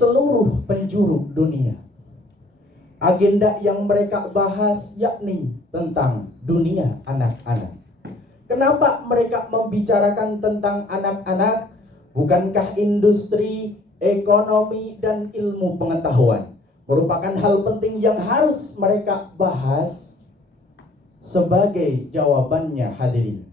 seluruh penjuru dunia. Agenda yang mereka bahas yakni tentang dunia anak-anak. Kenapa mereka membicarakan tentang anak-anak? Bukankah industri, ekonomi, dan ilmu pengetahuan merupakan hal penting yang harus mereka bahas? Sebagai jawabannya hadirin,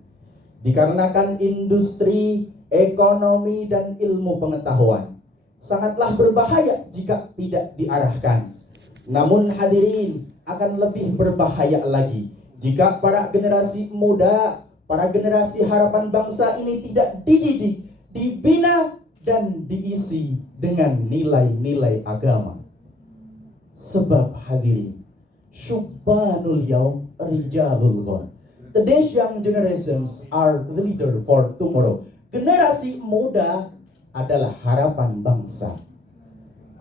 dikarenakan industri, ekonomi, dan ilmu pengetahuan sangatlah berbahaya jika tidak diarahkan. Namun hadirin, akan lebih berbahaya lagi jika para generasi muda, para generasi harapan bangsa ini tidak dididik, dibina, dan diisi dengan nilai-nilai agama. Sebab hadirin, syubbanul yaum rijalul ghad. Today's young generations are the leader for tomorrow. Generasi muda adalah harapan bangsa.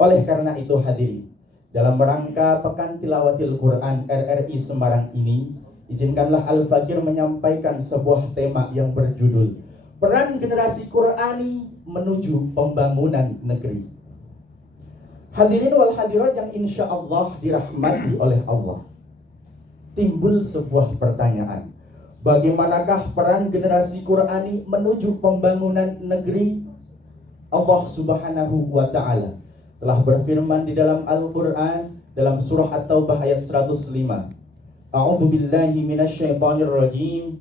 Oleh karena itu hadirin, dalam rangka Pekan Tilawatil Quran RRI Semarang ini, izinkanlah Al-Fakir menyampaikan sebuah tema yang berjudul Peran Generasi Qurani Menuju Pembangunan Negeri. Hadirin wal hadirat yang insya Allah dirahmati oleh Allah, timbul sebuah pertanyaan. Bagaimanakah peran generasi Qurani menuju pembangunan negeri? Allah Subhanahu wa Ta'ala telah berfirman di dalam Al-Quran dalam surah At-Taubah ayat 105. A'udzu billahi minasyaitonir rajim.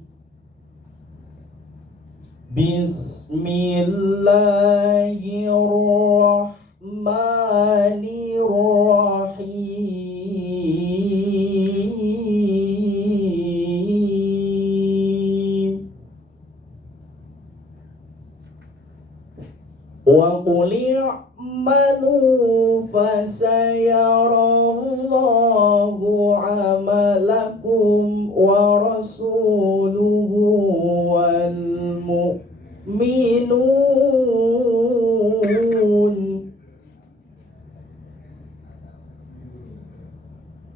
Bismillahirrahmanirrahim. Wa qul i'malu fasayarallahu 'amalakum wa rasuluhu wal mu'minun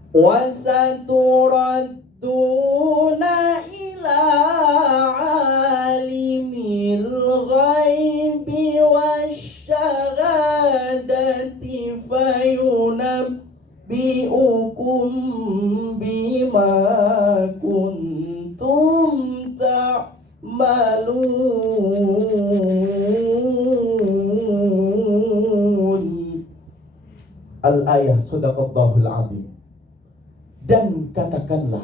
wa saturadduna ila 'alimil ghaibi wasyahadati fayunabbi'ukum bima kuntum ta'malun. Al-ayah sadaqallahul azim. Dan katakanlah,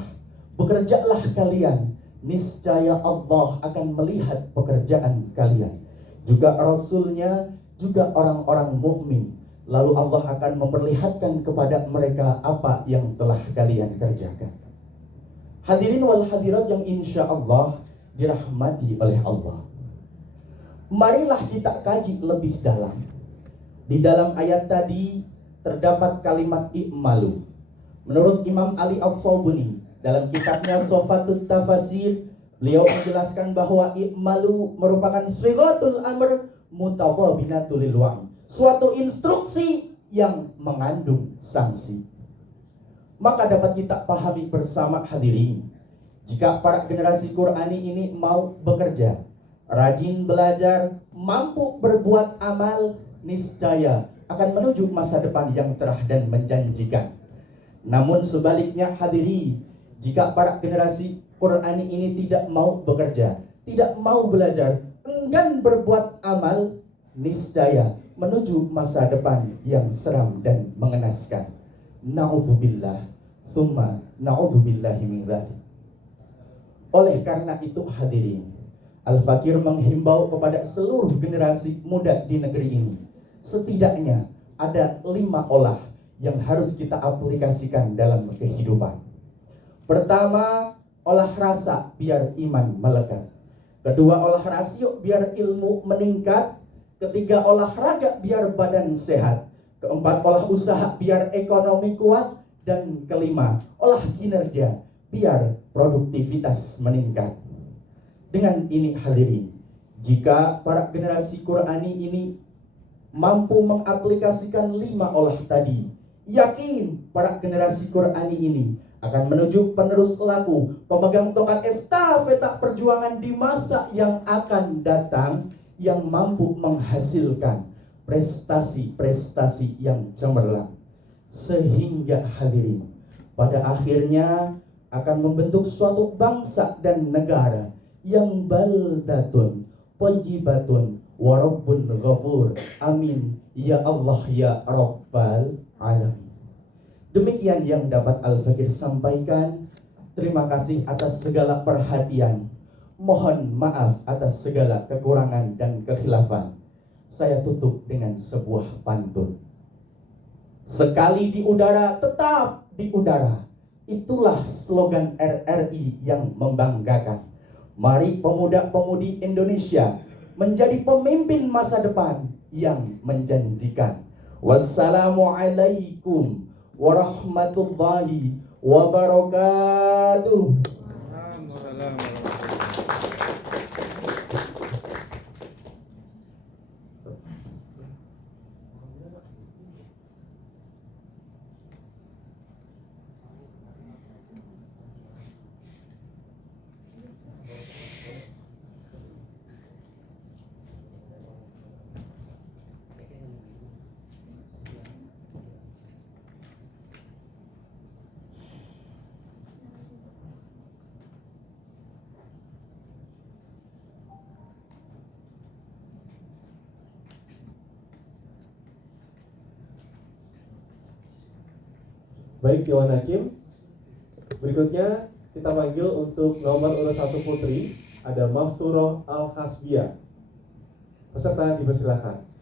bekerjalah kalian, niscaya Allah akan melihat pekerjaan kalian, juga Rasulnya, juga orang-orang mukmin. Lalu Allah akan memperlihatkan kepada mereka apa yang telah kalian kerjakan. Hadirin wal hadirat yang insya Allah dirahmati oleh Allah, marilah kita kaji lebih dalam. Di dalam ayat tadi terdapat kalimat i'malu. Menurut Imam Ali As-Sabuni dalam kitabnya Sofatut Tafasir, beliau menjelaskan bahwa i'malu merupakan sighatul amr mutadhabinatul lil wa'i, suatu instruksi yang mengandung sanksi. Maka dapat kita pahami bersama hadirin, jika para generasi Qurani ini mau bekerja, rajin belajar, mampu berbuat amal, niscaya akan menuju masa depan yang cerah dan menjanjikan. Namun sebaliknya hadirin, jika para generasi Qurani ini tidak mau bekerja, tidak mau belajar, enggan berbuat amal, niscaya menuju masa depan yang seram dan mengenaskan. Na'udzubillah, thumma na'udzubillahi min dzalik. Oleh karena itu hadirin, Al-Fakir menghimbau kepada seluruh generasi muda di negeri ini, setidaknya ada 5 olah yang harus kita aplikasikan dalam kehidupan. Pertama, olah rasa biar iman melekat. Kedua, olah rasio biar ilmu meningkat. Ketiga, olahraga biar badan sehat. Keempat, olah usaha biar ekonomi kuat. Dan kelima, olah kinerja biar produktivitas meningkat. Dengan ini hadirin, jika para generasi Qurani ini mampu mengaplikasikan 5 olah tadi, yakin para generasi Qurani ini akan menuju penerus laku, pemegang tongkat estafeta perjuangan di masa yang akan datang, yang mampu menghasilkan prestasi-prestasi yang cemerlang, sehingga hadirin pada akhirnya akan membentuk suatu bangsa dan negara yang baldatun thayyibatun wa rabbun ghafur. Amin ya Allah ya Rabbal alamin. Demikian yang dapat Al-Fakir sampaikan. Terima kasih atas segala perhatian. Mohon maaf atas segala kekurangan dan kekhilafan. Saya tutup dengan sebuah pantun. Sekali di udara, tetap di udara. Itulah slogan RRI yang membanggakan. Mari pemuda-pemudi Indonesia menjadi pemimpin masa depan yang menjanjikan. Wassalamualaikum warahmatullahi wabarakatuh. Baik Dewan Hakim, berikutnya kita panggil untuk nomor urut 1 putri, ada Mafturoh Al-Hasbiyah. Peserta dipersilakan.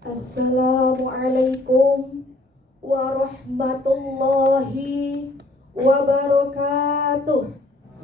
Assalamualaikum warahmatullahi wabarakatuh.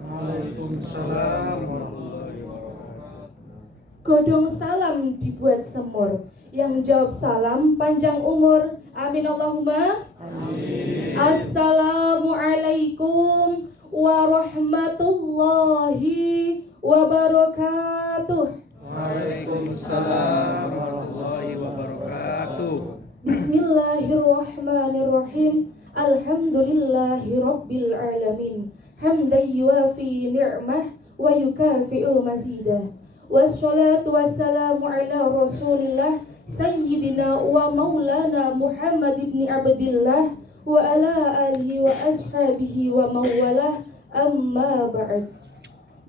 Waalaikumsalam warahmatullahi wabarakatuh. Godong salam dibuat semur, yang jawab salam panjang umur. Amin Allahumma Amin. Assalamualaikum warahmatullahi wabarakatuh. Waalaikumsalam warahmatullahi wabarakatuh. Bismillahirrahmanirrahim. Alhamdulillahi rabbil alamin. Hamdan yuafi ni'mah wa yukafi'u mazidah. Wassalatu wassalamu ala rasulillah Sayyidina wa maulana Muhammad ibn Abdillah wa ala alihi wa ashabihi wa mawalah. Amma ba'd.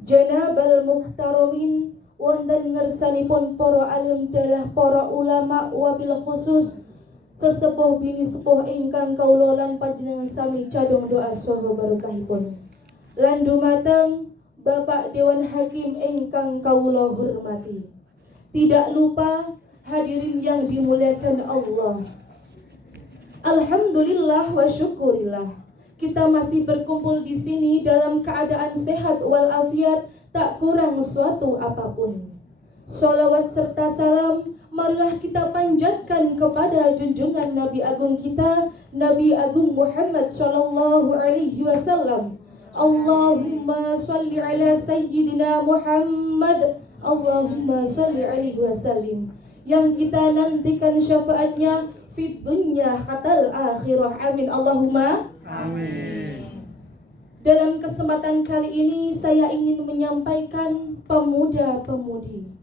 Janabal muhtaramin, wonten ngersanipun para alim dalah para ulama, wabil khusus sesepuh bini sepuh ingkang kawula lan panjenengan sami cadung doa saha barokahipun. Lan dumateng Bapak Dewan Hakim ingkang kawula hormati. Tidak lupa hadirin yang dimuliakan Allah. Alhamdulillah wa syukurillah. Kita masih berkumpul di sini dalam keadaan sehat walafiat, tak kurang suatu apapun. Sholawat serta salam marilah kita panjatkan kepada junjungan Nabi Agung kita, Nabi Agung Muhammad sallallahu alaihi wasallam. Allahumma sholli ala sayyidina Muhammad, Allahumma sholli alaihi wasallim. Yang kita nantikan syafaatnya fid dunya hatal akhirah. Amin Allahumma Amin. Dalam kesempatan kali ini saya ingin menyampaikan pemuda-pemudi.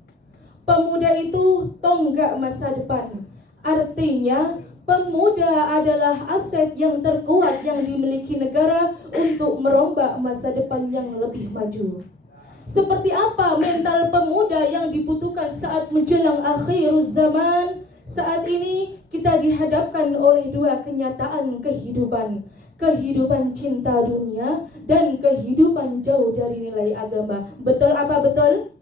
Pemuda itu tonggak masa depan. Artinya pemuda adalah aset yang terkuat yang dimiliki negara untuk merombak masa depan yang lebih maju. Seperti apa mental pemuda yang dibutuhkan saat menjelang akhir zaman? Saat ini kita dihadapkan oleh dua kenyataan kehidupan. Kehidupan cinta dunia dan kehidupan jauh dari nilai agama. Betul apa betul?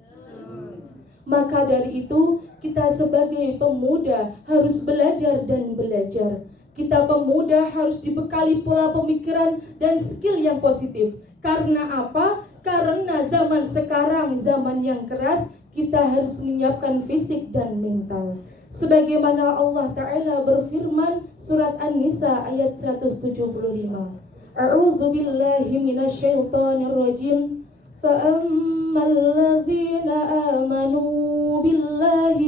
Maka dari itu kita sebagai pemuda harus belajar dan belajar. Kita pemuda harus dibekali pola pemikiran dan skill yang positif. Karena apa? Karena zaman sekarang zaman yang keras, kita harus menyiapkan fisik dan mental. Sebagaimana Allah Ta'ala berfirman surat An-Nisa ayat 175. A'udzu billahi minasyaitonir rajim. فأما الذين آمنوا بالله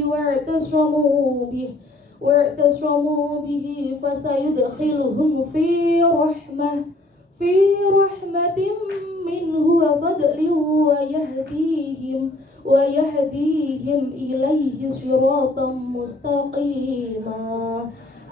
واعتصموا به فسيدخلهم في رحمة منه وفضل ويهديهم إليه صراطا مستقيما.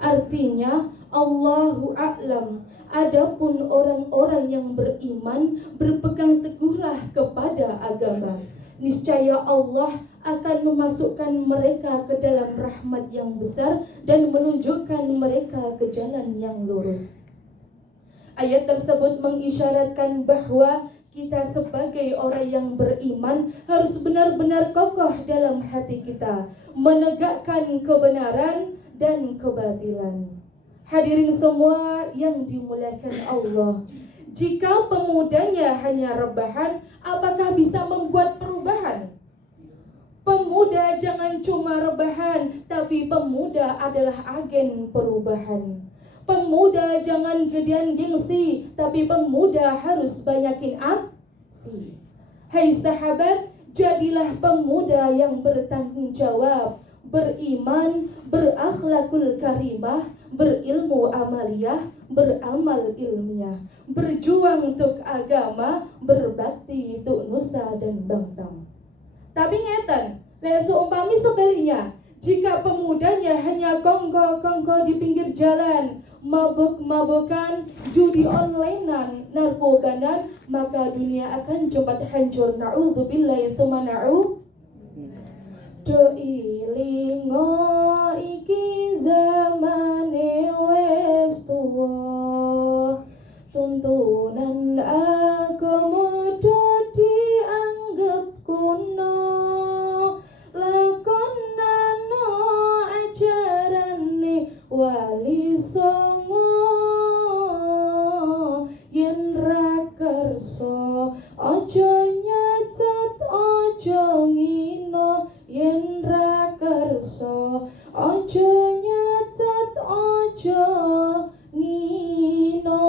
Artinya, Allahu a'lam. Adapun orang-orang yang beriman, berpegang teguhlah kepada agama. Niscaya Allah akan memasukkan mereka ke dalam rahmat yang besar dan menunjukkan mereka ke jalan yang lurus. Ayat tersebut mengisyaratkan bahwa kita sebagai orang yang beriman harus benar-benar kokoh dalam hati kita, menegakkan kebenaran dan kebatilan. Hadirin semua yang dimuliakan Allah, jika pemudanya hanya rebahan, apakah bisa membuat perubahan? Pemuda jangan cuma rebahan, tapi pemuda adalah agen perubahan. Pemuda jangan gedean gengsi, tapi pemuda harus banyakin aksi. Hai sahabat, jadilah pemuda yang bertanggung jawab, beriman, berakhlakul karimah, berilmu amaliyah, beramal ilmiah, berjuang untuk agama, berbakti untuk nusa dan bangsa. Tapi ngeten, seumpami sebaliknya, jika pemudanya hanya kongko di pinggir jalan, mabuk-mabukan, judi onlinean, narkobanan, maka dunia akan cepat hancur. Na'udzubillahi tsumma na'udzu. Doilingo iki zamane wis tuwa, tuntunan agama dadi anggap kuno, lakonano ajarane wali songo, yen ra kersa aja nyacat aja ngino, yen ra kersa aja nyacat aja ngino.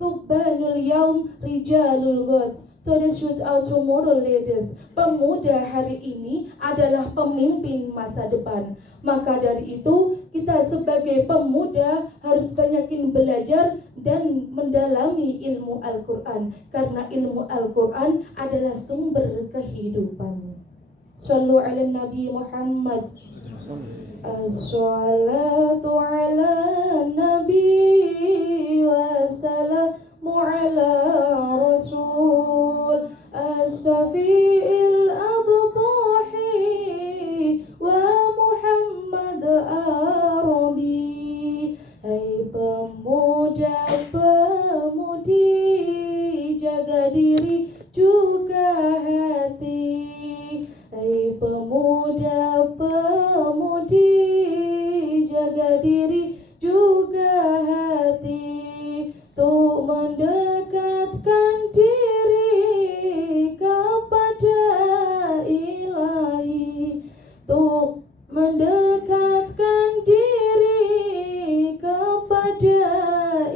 Subhanul yaum rijalul ghad, today shoot out tomorrow ladies. Pemuda hari ini adalah pemimpin masa depan. Maka dari itu kita sebagai pemuda harus banyakin belajar dan mendalami ilmu Al-Quran, karena ilmu Al-Quran adalah sumber kehidupan. Sallu ala Nabi Muhammad. As-salatu ala Nabi wa salamu ala Rasul As-Safi'il Abtahi wa Muhammad Arabi. Hai pemuda-pemudi, jaga diri juga hati. Hai pemuda-pemudi, jaga diri juga hati, untuk mendekatkan diri kepada Ilahi, untuk mendekatkan diri kepada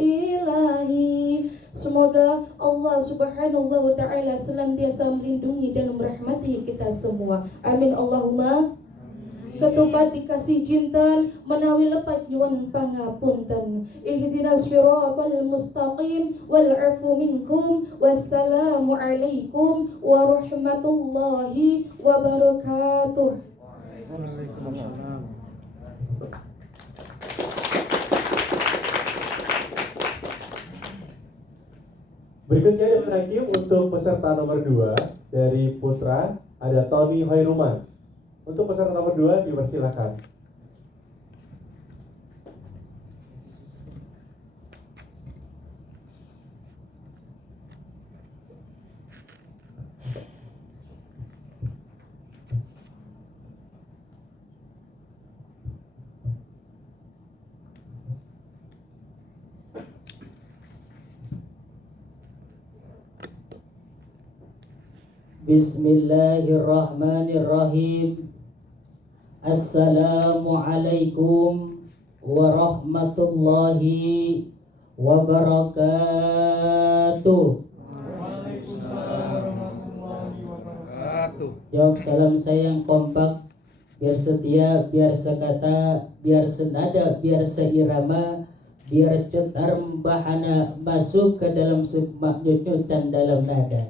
Ilahi. Semoga Allah Subhanahu wa Ta'ala senantiasa melindungi dan merahmati kita semua. Amin Allahumma. Ketupat dikasih jinten, menawi lepat nyuwun pangapunten. Ihdinas siratal mustaqim wal afu minkum. Wassalamu alaikum warahmatullahi wabarakatuh. Berikutnya Dewan Hakim untuk peserta nomor 2 dari Putra ada Tommy Hoiruman. Untuk peserta nomor 2 dipersilakan. Bismillahirrahmanirrahim. Assalamualaikum warahmatullahi wabarakatuh. Waalaikumsalam wabarakatuh. Jawab salam saya yang kompak, biar setia, biar sekata, biar senada, biar seirama, biar cetar bahana masuk ke dalam sukma nyunyutan dalam nada.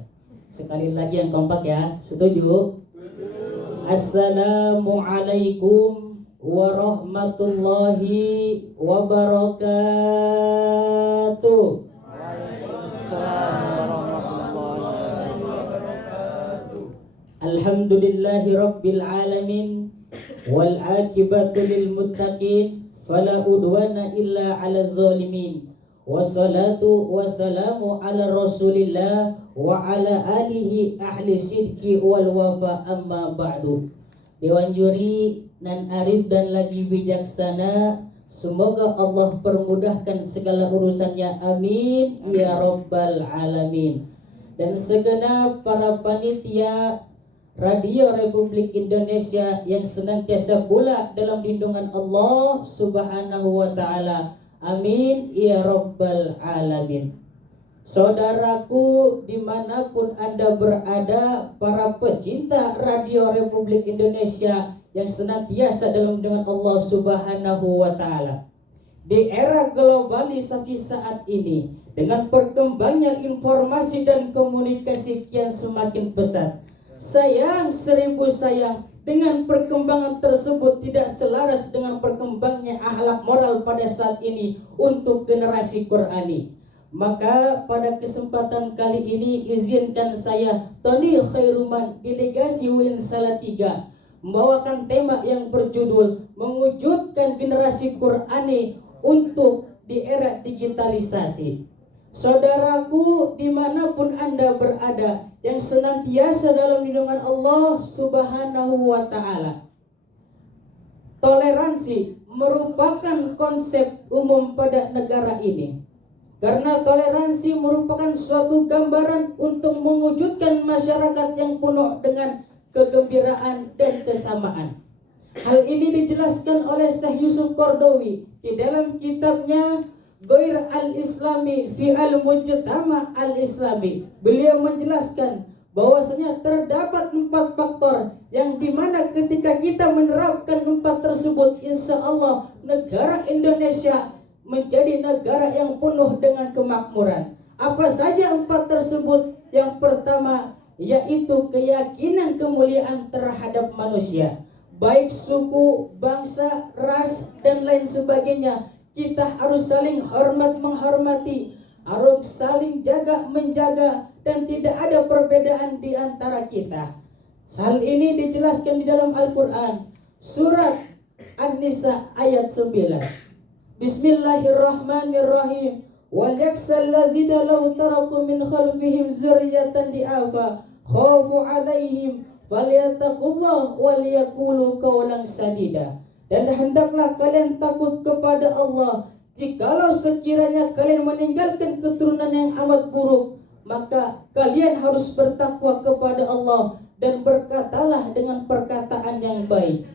Sekali lagi yang kompak ya, setuju? Assalamualaikum warahmatullahi wabarakatuh. Alhamdulillahi rabbil alamin wal akibatu lil muttaqin fala udwana illa 'alaz zalimin. Wassalatu wassalamu ala Rasulillah wa ala alihi ahli sidqi wal wafa amma ba'du. Dewan juri nan arif dan lagi bijaksana, semoga Allah permudahkan segala urusannya, amin ya rabbal alamin. Dan segenap para panitia Radio Republik Indonesia yang senantiasa pula dalam lindungan Allah Subhanahu wa ta'ala, amin ya rabbal alamin. Saudaraku dimanapun Anda berada, para pecinta Radio Republik Indonesia yang senantiasa dalam lindungan Allah Subhanahu wa ta'ala, di era globalisasi saat ini, dengan perkembangnya informasi dan komunikasi kian semakin pesat, sayang seribu sayang, dengan perkembangan tersebut tidak selaras dengan perkembangnya akhlak moral pada saat ini untuk generasi Qurani. Maka pada kesempatan kali ini izinkan saya, Tony Khairuman, delegasi UIN Salatiga, membawakan tema yang berjudul mewujudkan generasi Qurani untuk di era digitalisasi. Saudaraku dimanapun Anda berada yang senantiasa dalam lindungan Allah Subhanahu wa ta'ala, toleransi merupakan konsep umum pada negara ini. Karena toleransi merupakan suatu gambaran untuk mewujudkan masyarakat yang penuh dengan kegembiraan dan kesamaan. Hal ini dijelaskan oleh Syekh Yusuf Qaradawi di dalam kitabnya Ghair al-Islami fi al-Mujtama al-Islami. Beliau menjelaskan bahwasanya terdapat 4 faktor yang dimana ketika kita menerapkan 4 tersebut, insya Allah negara Indonesia menjadi negara yang penuh dengan kemakmuran. Apa saja 4 tersebut? Yang pertama yaitu keyakinan kemuliaan terhadap manusia, baik suku, bangsa, ras, dan lain sebagainya. Kita harus saling hormat menghormati, harus saling jaga menjaga, dan tidak ada perbedaan di antara kita. Hal ini dijelaskan di dalam Al-Quran, surat An-Nisa ayat 9. Bismillahirrahmanirrahim. Wal yaksal ladzina law taraku min khalfihim dzurriyyatan di'afa khafu 'alaihim falyattaqullah wal yaqulu qawlan sadida. Dan hendaklah kalian takut kepada Allah jikalau sekiranya kalian meninggalkan keturunan yang amat buruk, maka kalian harus bertakwa kepada Allah dan berkatalah dengan perkataan yang baik.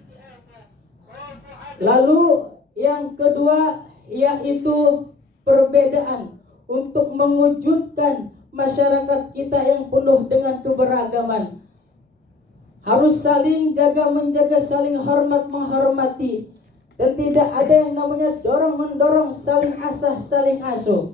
Lalu yang kedua yaitu perbedaan untuk mewujudkan masyarakat kita yang penuh dengan keberagaman. Harus saling jaga menjaga, saling hormat menghormati, dan tidak ada yang namanya dorong mendorong, saling asah saling asuh.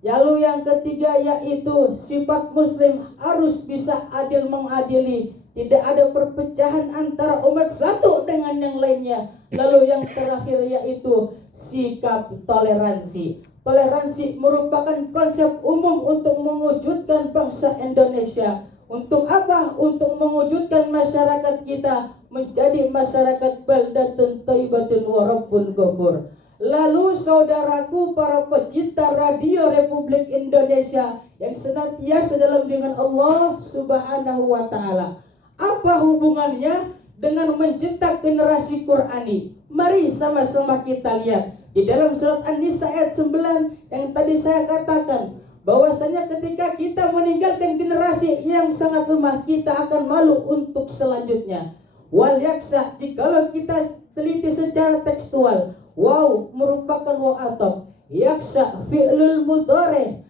Lalu yang ketiga yaitu sifat muslim harus bisa adil mengadili, tidak ada perpecahan antara umat satu dengan yang lainnya. Lalu yang terakhir yaitu sikap toleransi. Toleransi merupakan konsep umum untuk mewujudkan bangsa Indonesia. Untuk apa? Untuk mewujudkan masyarakat kita menjadi masyarakat baldatun thayyibatun wa rabbun ghafur. Lalu saudaraku para pecinta Radio Republik Indonesia yang senantiasa dalam lindungan Allah Subhanahu wa ta'ala, apa hubungannya dengan mencetak generasi Qurani? Mari sama-sama kita lihat di dalam surat An-Nisa ayat 9 yang tadi saya katakan, bahwasanya ketika kita meninggalkan generasi yang sangat lemah, kita akan malu untuk selanjutnya. Wal yaksa, jikalau kita teliti secara tekstual, waw merupakan waw atop, yaksa fi'lul mudhari,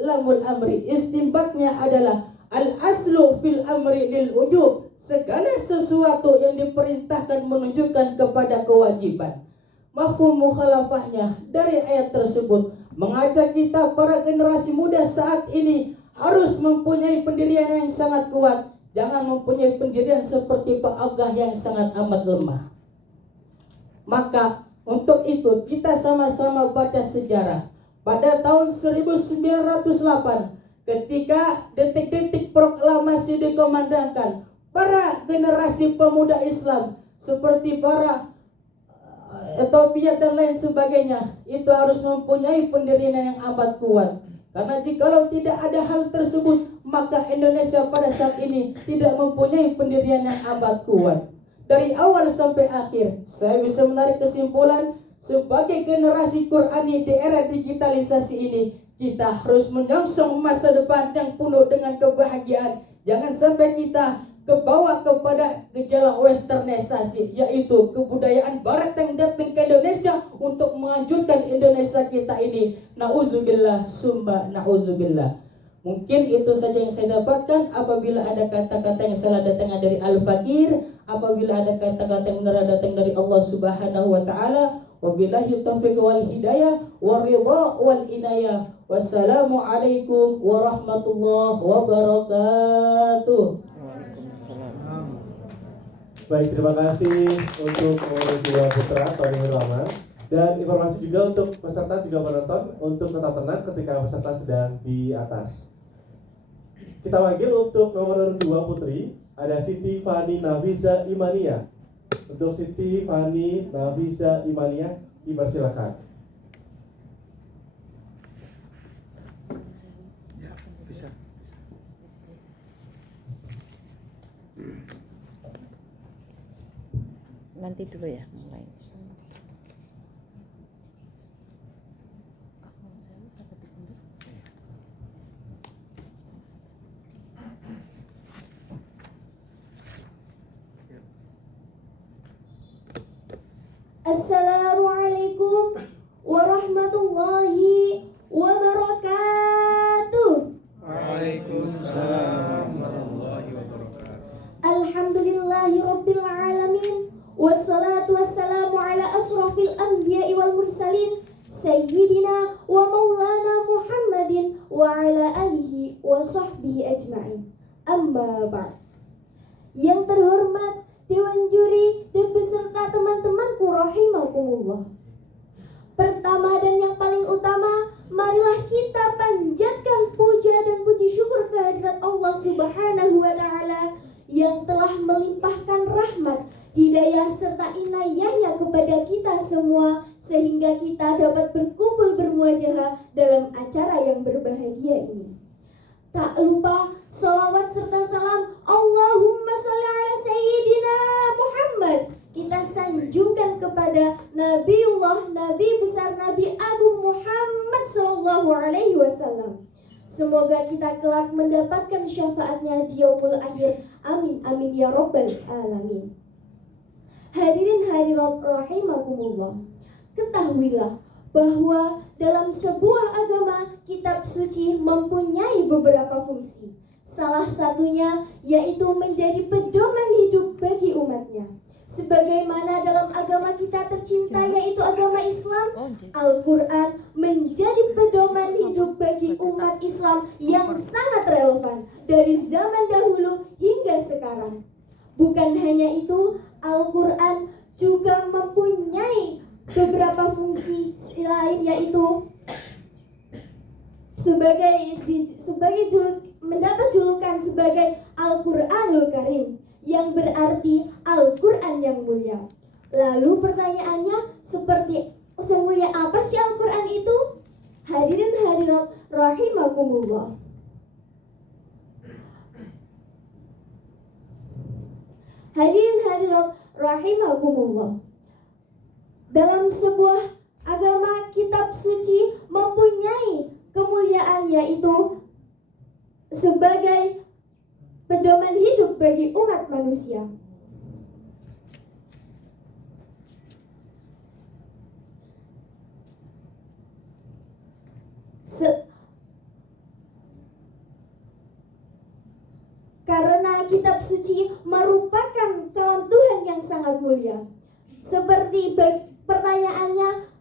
lamul amri, istimbatnya adalah Al-aslu fil amri lil ujub. Segala sesuatu yang diperintahkan menunjukkan kepada kewajiban. Mafhum mukhalafahnya dari ayat tersebut mengajak kita para generasi muda saat ini harus mempunyai pendirian yang sangat kuat. Jangan mempunyai pendirian seperti Pak Agah yang sangat amat lemah. Maka untuk itu kita sama-sama baca sejarah. Pada tahun 1908 ketika detik-detik proklamasi dikumandangkan, para generasi pemuda Islam seperti para Ethiopia dan lain sebagainya itu harus mempunyai pendirian yang amat kuat. Karena jikalau tidak ada hal tersebut, maka Indonesia pada saat ini tidak mempunyai pendirian yang amat kuat. Dari awal sampai akhir, saya bisa menarik kesimpulan sebagai generasi Qurani di era digitalisasi ini, kita harus menyongsong masa depan yang penuh dengan kebahagiaan. Jangan sampai kita kebawa kepada gejala westernisasi, yaitu kebudayaan barat yang datang ke Indonesia untuk menghancurkan Indonesia kita ini. Nauzubillah summa nauzubillah. Mungkin itu saja yang saya dapatkan. Apabila ada kata-kata yang salah datang dari Al-Fakir, apabila ada kata-kata yang benar datang dari Allah Subhanahu wa taala, wabillahi taufiq wal hidayah waridha wal inayah. Wassalamualaikum warahmatullahi wabarakatuh. Baik, terima kasih untuk nomor 2 putra Tony Rahman. Dan informasi juga untuk peserta juga penonton untuk tetap tenang ketika peserta sedang di atas. Kita panggil untuk nomor 2 putri, ada Siti Fani Nafisa Imania. Untuk Siti Fani Nafisa Imania, dipersilakan. Ya, bisa. Nanti dulu ya mulai. Assalamualaikum warahmatullahi wabarakatuh. Waalaikumsalam warahmatullahi wabarakatuh. Alhamdulillahi rabbil alamin. Wassalatu wassalamu ala asrafil anbiya'i wal mursalin Sayyidina wa maulana Muhammadin wa ala alihi wa sahbihi ajma'in. Amma ba'd. Yang terhormat Dewan Juri dan beserta teman-temanku rahimakumullah. Pertama dan yang paling utama, marilah kita panjatkan puja dan puji syukur kehadirat Allah Subhanahu wa taala yang telah melimpahkan rahmat, hidayah serta inayahnya kepada kita semua sehingga kita dapat berkumpul bermuajahah dalam acara yang berbahagia ini. Tak lupa salawat serta salam Allahumma sholli ala Sayyidina Muhammad kita sanjungkan kepada Nabiullah, Nabi besar, Nabi Agung Muhammad sallallahu alaihi wasallam. Semoga kita kelak mendapatkan syafaatnya di yaumul akhir. Amin amin ya rabbal alamin. Hadirin hadirat rahimakumullah. Ketahuilah bahwa dalam sebuah agama kitab suci mempunyai beberapa fungsi. Salah satunya yaitu menjadi pedoman hidup bagi umatnya. Sebagaimana dalam agama kita tercinta yaitu agama Islam, Al-Quran menjadi pedoman hidup bagi umat Islam yang sangat relevan dari zaman dahulu hingga sekarang. Bukan hanya itu, Al-Quran juga mempunyai beberapa fungsi lain yaitu mendapat julukan sebagai Al-Quranul Karim yang berarti Al-Quran yang mulia. Lalu pertanyaannya, seperti semulia apa sih Al-Quran itu? Hadirin hadirat rahimakumullah. Hadirin hadirat rahimakumullah. Dalam sebuah agama kitab suci mempunyai kemuliaan yaitu sebagai pedoman hidup bagi umat manusia. suci merupakan kalam Tuhan yang sangat mulia. Seperti pertanyaannya,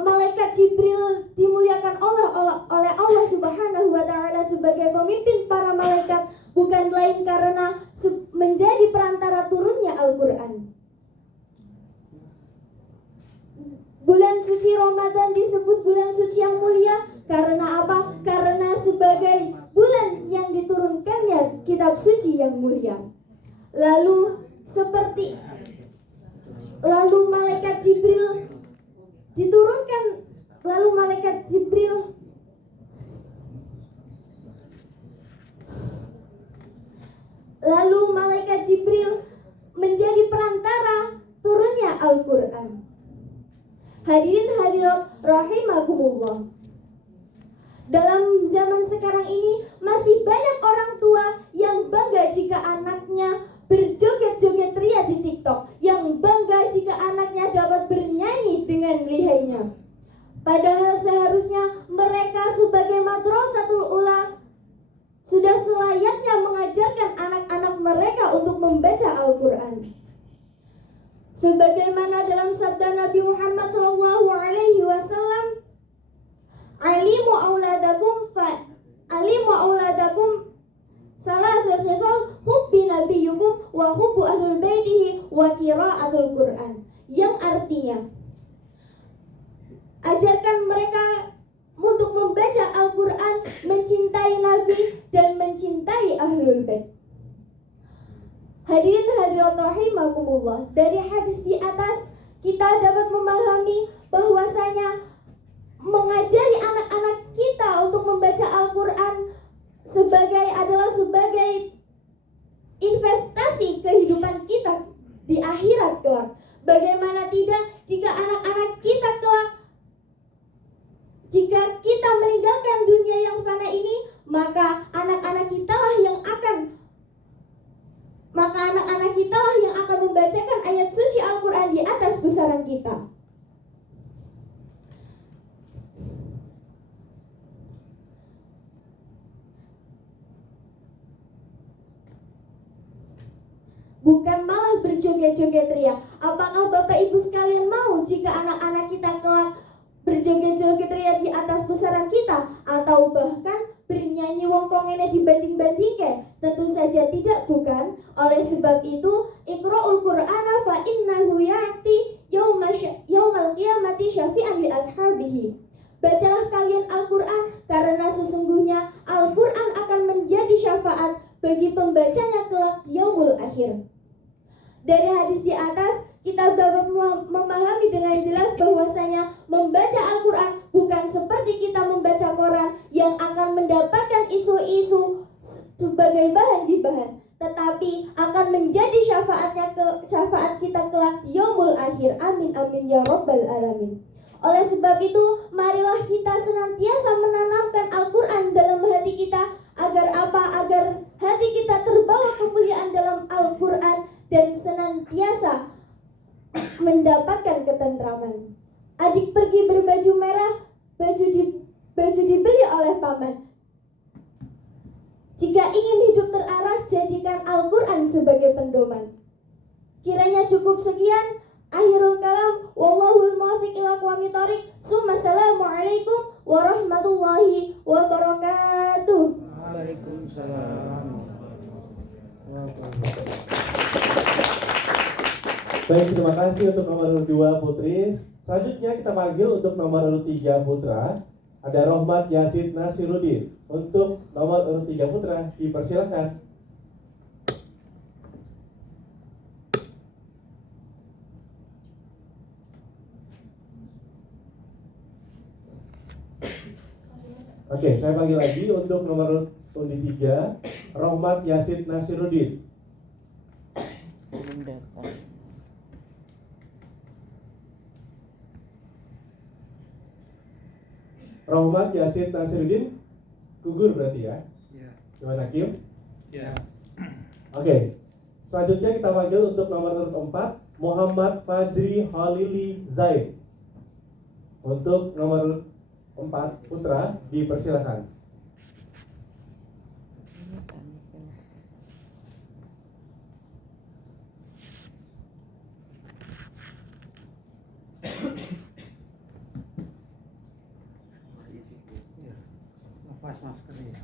malaikat Jibril dimuliakan oleh Allah Subhanahu wa taala sebagai pemimpin para malaikat, bukan lain karena menjadi perantara turunnya Al-Qur'an. Bulan suci Ramadan disebut bulan suci yang mulia karena apa? Karena sebagai bulan yang diturunkannya kitab suci yang mulia. Lalu malaikat Jibril diturunkan, lalu malaikat Jibril menjadi perantara turunnya Al-Qur'an. Hadirin hadirat rahimakumullah. Dalam zaman sekarang ini masih banyak orang tua yang bangga jika anaknya berjoget-joget ria di TikTok, yang bangga jika anaknya dapat bernyanyi dengan lihainya. Padahal seharusnya mereka sebagai madrasatul ula sudah selayaknya mengajarkan anak-anak mereka untuk membaca Al-Qur'an. Sebagaimana dalam sabda Nabi Muhammad SAW, alimu auladakum salasat khisal hubbi nabiyukum wa hubbu ahlul baitihi wa qiraatul Qur'an. Yang artinya, ajarkan mereka untuk membaca Al-Qur'an, mencintai Nabi dan mencintai ahlul bait. Hadirin hadirat rahimakumullah, dari hadis di atas kita dapat memahami bahwasanya mengajari anak-anak kita untuk membaca Al-Qur'an adalah sebagai investasi kehidupan kita di akhirat kelak. Bagaimana tidak jika anak-anak kita kelak, jika kita meninggalkan dunia yang fana ini, maka anak-anak kita lah yang akan membacakan ayat suci Al-Qur'an di atas pusaran kita. Bukan malah berjoget-joget ria. Apakah Bapak Ibu sekalian mau jika anak-anak kita kelak berjoget-joget ria di atas pusaran kita, atau bahkan bernyanyi wongkongene dibanding-bandingke? Tentu saja tidak, bukan? Oleh sebab itu, Iqra'ul Qur'ana fa innahu ya'ti yaumal qiyamati syafi'an li ashabihi. Bacalah kalian Al-Qur'an karena sesungguhnya Al-Qur'an akan menjadi syafaat bagi pembacanya kelak di yaumul akhir. Dari hadis di atas kita dapat memahami dengan jelas bahwasanya membaca Al-Qur'an bukan seperti kita membaca Quran yang akan mendapatkan isu-isu sebagai bahan di bahan, tetapi akan menjadi syafaat kita kelak di yaumul akhir. Amin amin ya rabbal alamin. Oleh sebab itu, marilah kita senantiasa menanamkan Al-Qur'an dalam hati kita. Agar apa? Agar hati kita terbawa kemuliaan dalam Al-Qur'an dan senantiasa mendapatkan ketentraman. Adik pergi berbaju merah, baju dibeli oleh paman. Jika ingin hidup terarah, jadikan Al-Qur'an sebagai pedoman. Kiranya cukup sekian. Akhirul kalam, wallahul muwaffiq ila aqwamit thoriq. Assalamualaikum warahmatullahi wabarakatuh. Waalaikumsalam. Baik, terima kasih untuk nomor urut 2 Putri. Selanjutnya kita panggil untuk nomor urut 3 Putra. Ada Rohmat Yasid Nasiruddin. Untuk nomor urut 3 Putra, dipersilakan. Oke, saya panggil lagi untuk nomor undi 3, Rohmat Yasid Nasiruddin. Belum dapat. Rohmat Yasid Nasiruddin gugur berarti ya? Ya. Gimana Kim? Ya. Oke, selanjutnya kita panggil untuk nomor urut 4, Muhammad Fajri Halili Zaid. Untuk nomor urut 4 Putra, dipersilakan. lepas maskernya.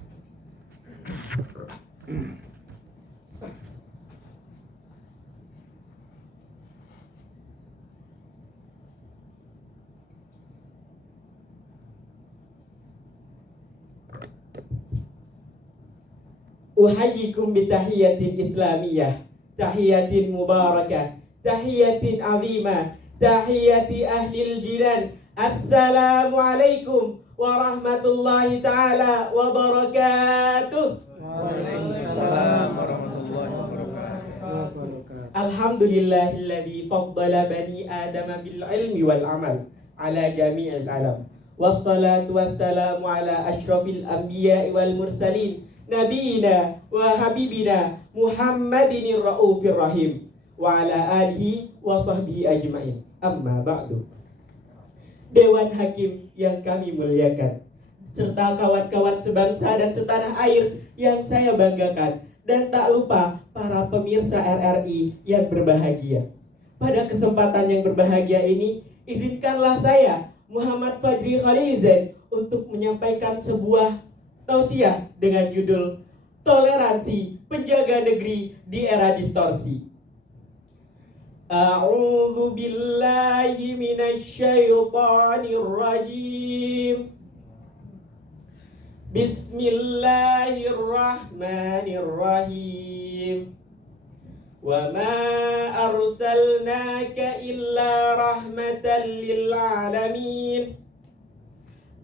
Uhayyikum bitahiyatin islamiyah, tahiyatin mubarakah, tahiyatin azimah, tahiyati ahlil jiran. Assalamualaikum warahmatullahi ta'ala wabarakatuh. Waalaikumsalam warahmatullahi wabarakatuh. Alhamdulillahilladzi faddala bani adama bil ilmi wal amal ala jami'il alam. Wassalatu wassalamu ala asyrafil anbiya'i wal mursalin nabiyina wa habibina Muhammadinir raufir rahim wa ala alihi wa sahbihi ajmain. Amma ba'du. Dewan Hakim yang kami muliakan, serta kawan-kawan sebangsa dan setanah air yang saya banggakan, dan tak lupa para pemirsa RRI yang berbahagia. Pada kesempatan yang berbahagia ini, izinkanlah saya, Muhammad Fajri Khalilizan, untuk menyampaikan sebuah tausiah dengan judul Toleransi Penjaga Negeri di Era Distorsi. A'udzu billahi minasyaitonir rajim. Bismillahirrahmanirrahim. Wa ma arsalnaka illa rahmatan lil alamin.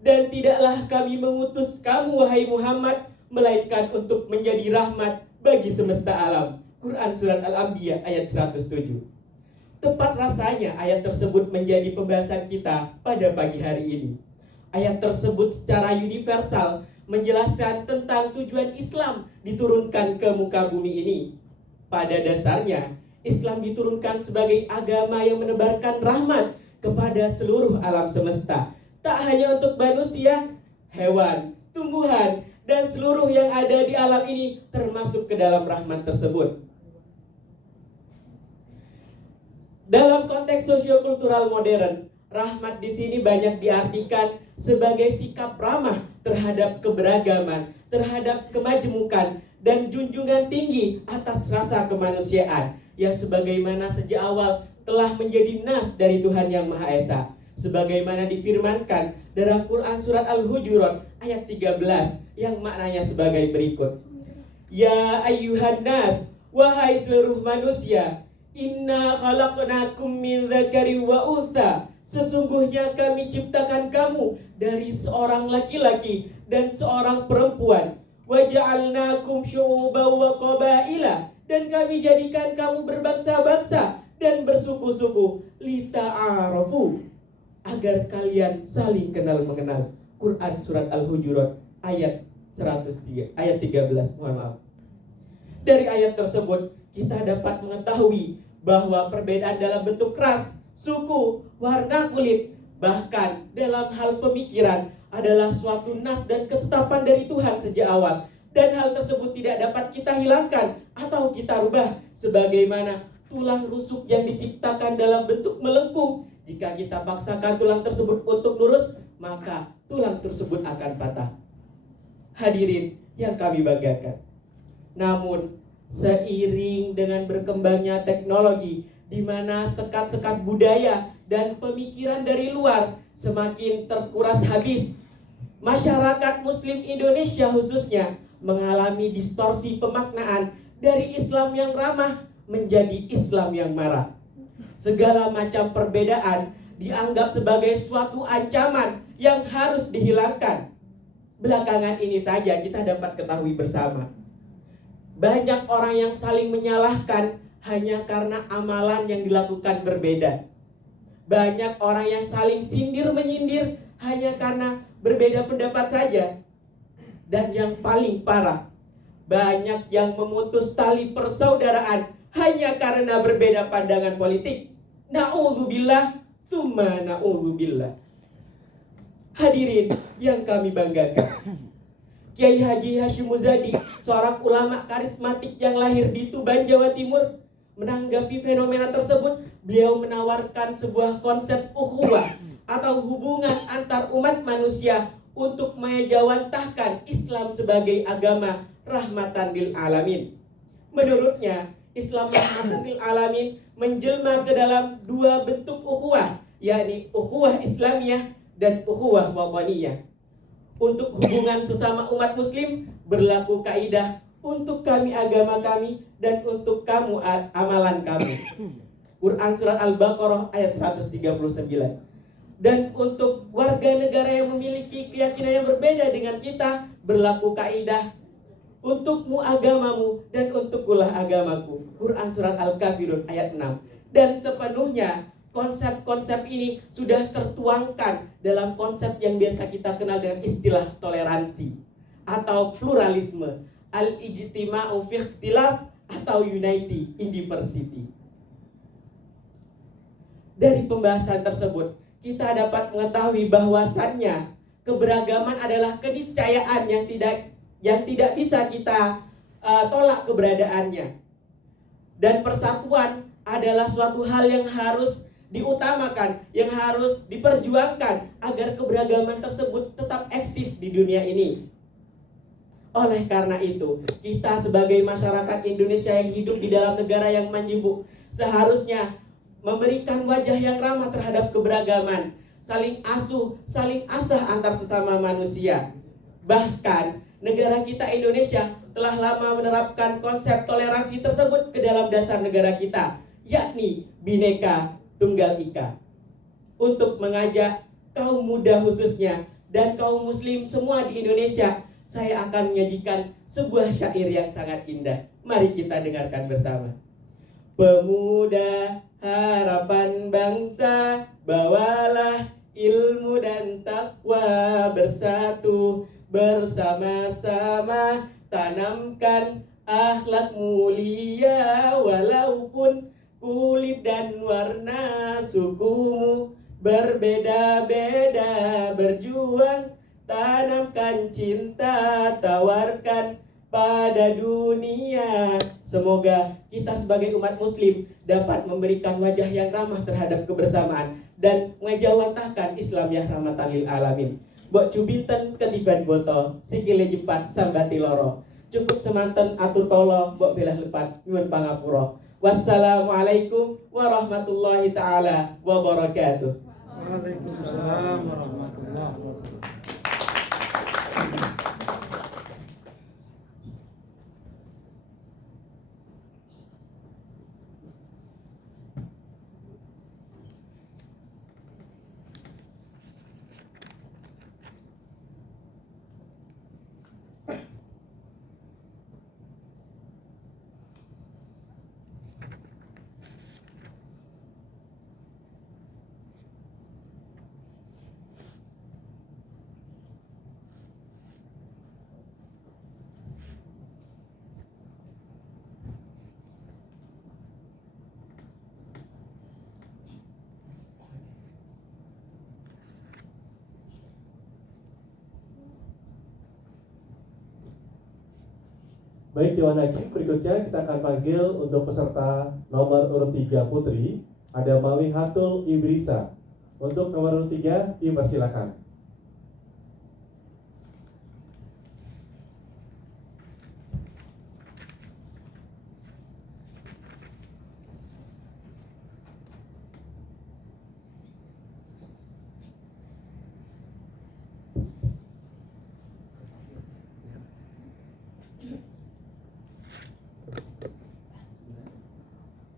Dan tidaklah kami mengutus kamu, wahai Muhammad, melainkan untuk menjadi rahmat bagi semesta alam. Quran Surat Al-Anbiya ayat 107. Tepat rasanya ayat tersebut menjadi pembahasan kita pada pagi hari ini. Ayat tersebut secara universal menjelaskan tentang tujuan Islam diturunkan ke muka bumi ini. Pada dasarnya, Islam diturunkan sebagai agama yang menebarkan rahmat kepada seluruh alam semesta. Tak hanya untuk manusia, hewan, tumbuhan, dan seluruh yang ada di alam ini termasuk ke dalam rahmat tersebut. Dalam konteks sosiokultural modern, rahmat di sini banyak diartikan sebagai sikap ramah terhadap keberagaman, terhadap kemajemukan, dan junjungan tinggi atas rasa kemanusiaan yang sebagaimana sejak awal telah menjadi nas dari Tuhan Yang Maha Esa. Sebagaimana difirmankan dalam Quran Surat Al-Hujurat ayat 13 yang maknanya sebagai berikut. Ya ayyuhan nas, wahai seluruh manusia, inna khalaqnakum min dzakari wa untha. Sesungguhnya kami ciptakan kamu dari seorang laki-laki dan seorang perempuan. Wa ja'alnakum syu'uban wa qabaila. Dan kami jadikan kamu berbangsa-bangsa dan bersuku-suku. Lita'arafu, agar kalian saling kenal mengenal. Quran Surat Al-Hujurat ayat 103, ayat 13. Mohon maaf. Dari ayat tersebut kita dapat mengetahui bahwa perbedaan dalam bentuk ras, suku, warna kulit, bahkan dalam hal pemikiran adalah suatu nas dan ketetapan dari Tuhan sejak awal. Dan hal tersebut tidak dapat kita hilangkan atau kita rubah sebagaimana tulang rusuk yang diciptakan dalam bentuk melengkung. Jika kita paksakan tulang tersebut untuk lurus, maka tulang tersebut akan patah. Hadirin yang kami banggakan. Namun, seiring dengan berkembangnya teknologi, di mana sekat-sekat budaya dan pemikiran dari luar semakin terkuras habis, masyarakat Muslim Indonesia khususnya mengalami distorsi pemaknaan dari Islam yang ramah menjadi Islam yang marah. Segala macam perbedaan dianggap sebagai suatu ancaman yang harus dihilangkan. Belakangan ini saja kita dapat ketahui bersama, banyak orang yang saling menyalahkan hanya karena amalan yang dilakukan berbeda. Banyak orang yang saling sindir-menyindir hanya karena berbeda pendapat saja. Dan yang paling parah, banyak yang memutus tali persaudaraan hanya karena berbeda pandangan politik. Na'udzubillah, tsumma na'udzubillah. Hadirin yang kami banggakan, Kiai Haji Hashim Muzadi, seorang ulama karismatik yang lahir di Tuban, Jawa Timur, menanggapi fenomena tersebut. Beliau menawarkan sebuah konsep ukhuwah atau hubungan antar umat manusia untuk mengejawantahkan Islam sebagai agama rahmatan lil alamin. Menurutnya, Islam rahmatan lil alamin menjelma ke dalam dua bentuk ukhuwah, yakni ukhuwah Islamiyah dan ukhuwah wataniyah. Untuk hubungan sesama umat muslim berlaku kaidah untuk kami agama kami dan untuk kamu amalan kami. Quran surat Al-Baqarah ayat 139. Dan untuk warga negara yang memiliki keyakinan yang berbeda dengan kita berlaku kaidah untukmu agamamu dan untukkulah agamaku. Quran surat Al-Kafirun ayat 6. Dan sepenuhnya konsep-konsep ini sudah tertuangkan dalam konsep yang biasa kita kenal dengan istilah toleransi atau pluralisme, al-ijtima'u fi ikhtilaf atau unity in diversity. Dari pembahasan tersebut, kita dapat mengetahui bahwasannya keberagaman adalah keniscayaan yang tidak bisa kita tolak keberadaannya. Dan persatuan adalah suatu hal yang harus diutamakan, yang harus diperjuangkan agar keberagaman tersebut tetap eksis di dunia ini. Oleh karena itu, kita sebagai masyarakat Indonesia yang hidup di dalam negara yang majemuk seharusnya memberikan wajah yang ramah terhadap keberagaman, saling asuh, saling asah antar sesama manusia. Bahkan negara kita Indonesia telah lama menerapkan konsep toleransi tersebut ke dalam dasar negara kita, yakni Bhinneka Tunggal Ika. Untuk mengajak kaum muda khususnya dan kaum muslim semua di Indonesia, saya akan menyajikan sebuah syair yang sangat indah. Mari kita dengarkan bersama. Pemuda harapan bangsa, bawalah ilmu dan takwa, bersatu bersama-sama, tanamkan akhlak mulia. Walaupun kulit dan warna sukumu berbeda-beda, berjuang tanamkan cinta, tawarkan pada dunia. Semoga kita sebagai umat muslim dapat memberikan wajah yang ramah terhadap kebersamaan dan mengejawantahkan Islam yang rahmatan lil alamin. Mbok cubinten ketiban boto, sikile jepat sambati loro. Cukup semanten atur kala, mbok belah lepat nyuwun pangapura. Wassalamualaikum warahmatullahi taala wabarakatuh. Waalaikumsalam warahmatullahi wabarakatuh. Baik Dewan Hakim, berikutnya kita akan panggil untuk peserta nomor urut 3 putri, ada Malihatul Ibrisa. Untuk nomor urut 3 dipersilakan.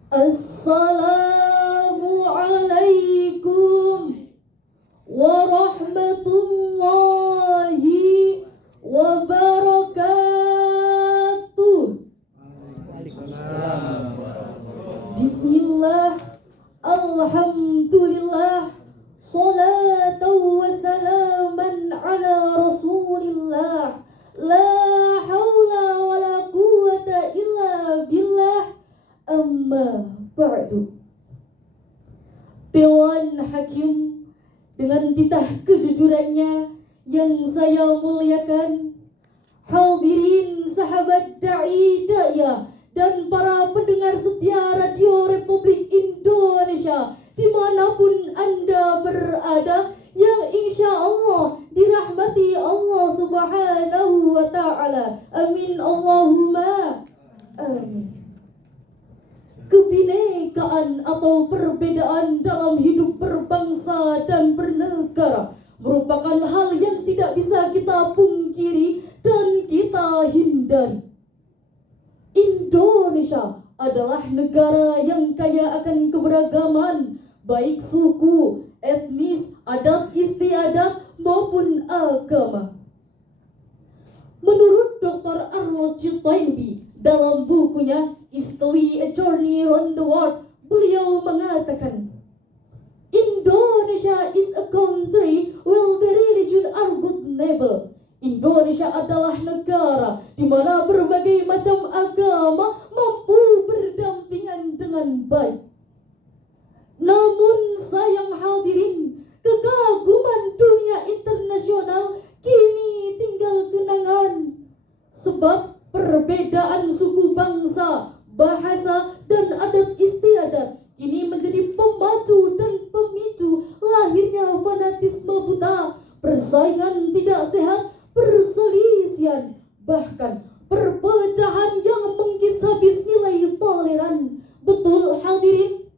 Assalamualaikum warahmatullahi wabarakatuh. Bismillah, alhamdulillah, salatu wassalaman ala rasulillah, la hawla wa la quwata illa billah. Amma ba'du. Dewan Hakim dengan titah kejujurannya yang saya muliakan, hadirin sahabat da'i da'iyah dan para pendengar setia Radio Republik Indonesia dimanapun Anda berada, yang insya Allah dirahmati Subhanahu wa ta'ala. Amin Allahumma amin. Kebinekaan atau perbedaan dalam hidup berbangsa dan bernegara merupakan hal yang tidak bisa kita pungkiri dan kita hindari. Indonesia adalah negara yang kaya akan keberagaman, baik suku, etnis, adat istiadat maupun agama. Menurut Dr. Arnold Toynbee dalam bukunya History: A Journey Around the World, beliau mengatakan, Indonesia is a country where the religion are good neighbor. Indonesia adalah negara di mana berbagai macam agama mampu berdampingan dengan baik. Namun sayang hadirin, kekaguman dunia internasional kini tinggal kenangan. Sebab perbedaan suku bangsa, bahasa, dan adat istiadat kini menjadi pemacu dan pemicu lahirnya fanatisme buta, persaingan tidak sehat, perselisihan, bahkan perpecahan yang mengkis habis nilai toleran. Betul hadirin?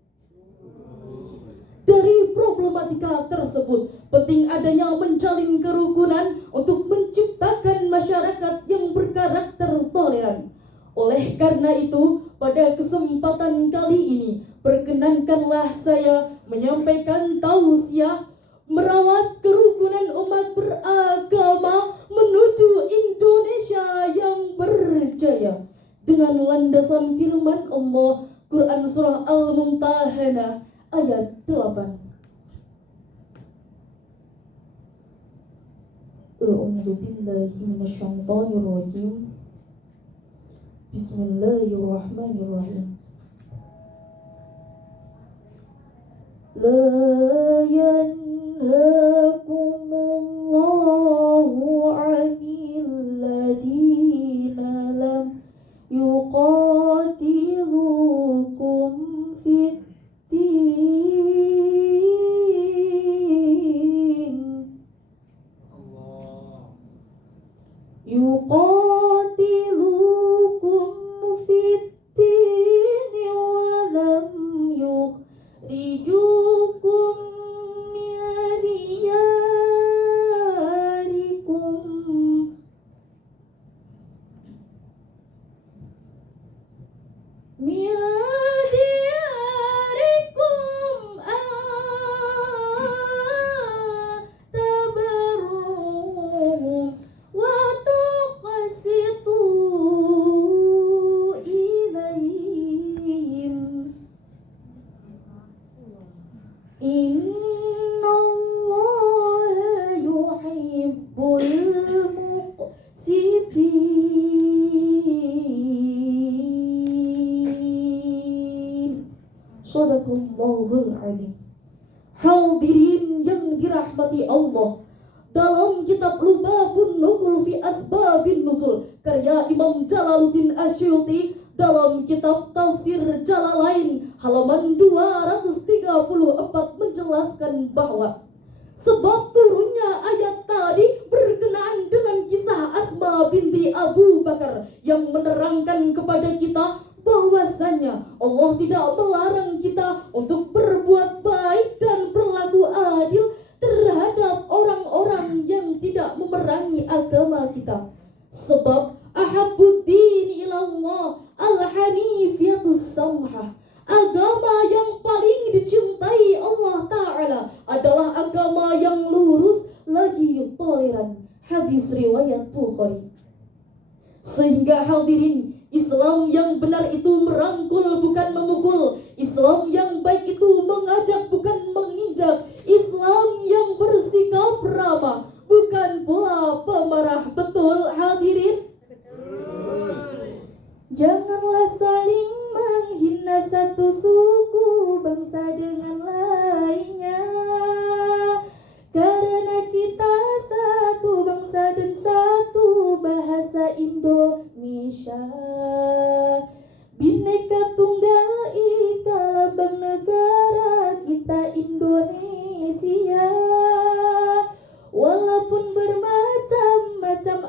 Dari problematika tersebut, penting adanya menjalin kerukunan untuk menciptakan masyarakat yang berkarakter toleran. Oleh karena itu, pada kesempatan kali ini, perkenankanlah saya menyampaikan tausiah merawat kerukunan umat beragama menuju Indonesia yang berjaya dengan landasan firman Allah, Quran Surah Al-Mumtahanah ayat 8. A'udzu billahi minasyaitonir rajim. Bismillahirrahmanirrahim. La yanhakumullahu 'anil ladina lam yuqatilukum fid yuqatilukum fid-din wa lam yukhrijukum min diyarikum tabarruhum wa tuqsitu ilayhim. Innallaha yuhibbul muqsitin. Shadaqallahul adzim. Hadirin yang dirahmati Allah, dalam kitab Lubabun Nukul fi Asbabin Nuzul karya Imam Jalaluddin Asyuti, dalam kitab Tafsir Jalalain halaman 234 menjelaskan bahwa sebab turunnya ayat tadi berkenaan dengan kisah Asma binti Abu Bakar yang menerangkan kepada kita bahwasannya Allah tidak melarang kita untuk berbuat baik dan berlaku adil terhadap orang-orang yang tidak memerangi agama kita. Sebab ahabbuddin ilallah al-hanifiyatus samhah, agama yang paling dicintai Allah Ta'ala adalah agama yang lurus lagi toleran. Hadis riwayat Bukhari. Sehingga hadirin, Islam yang benar itu merangkul bukan memukul. Islam yang baik itu mengajak bukan menginjak. Islam yang bersikap ramah bukan pula pemarah. Betul hadirin? Janganlah saling menghina satu suku bangsa dengan lainnya, karena kita satu bangsa dan satu bahasa Indonesia. Bhinneka Tunggal Ika, lambang negara kita Indonesia. Walaupun bermacam-macam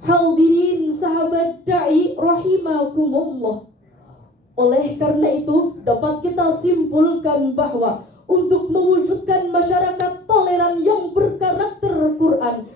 Hadirin sahabat da'i rahimakumullah. Oleh karena itu dapat kita simpulkan bahwa untuk mewujudkan masyarakat toleran yang berkarakter Quran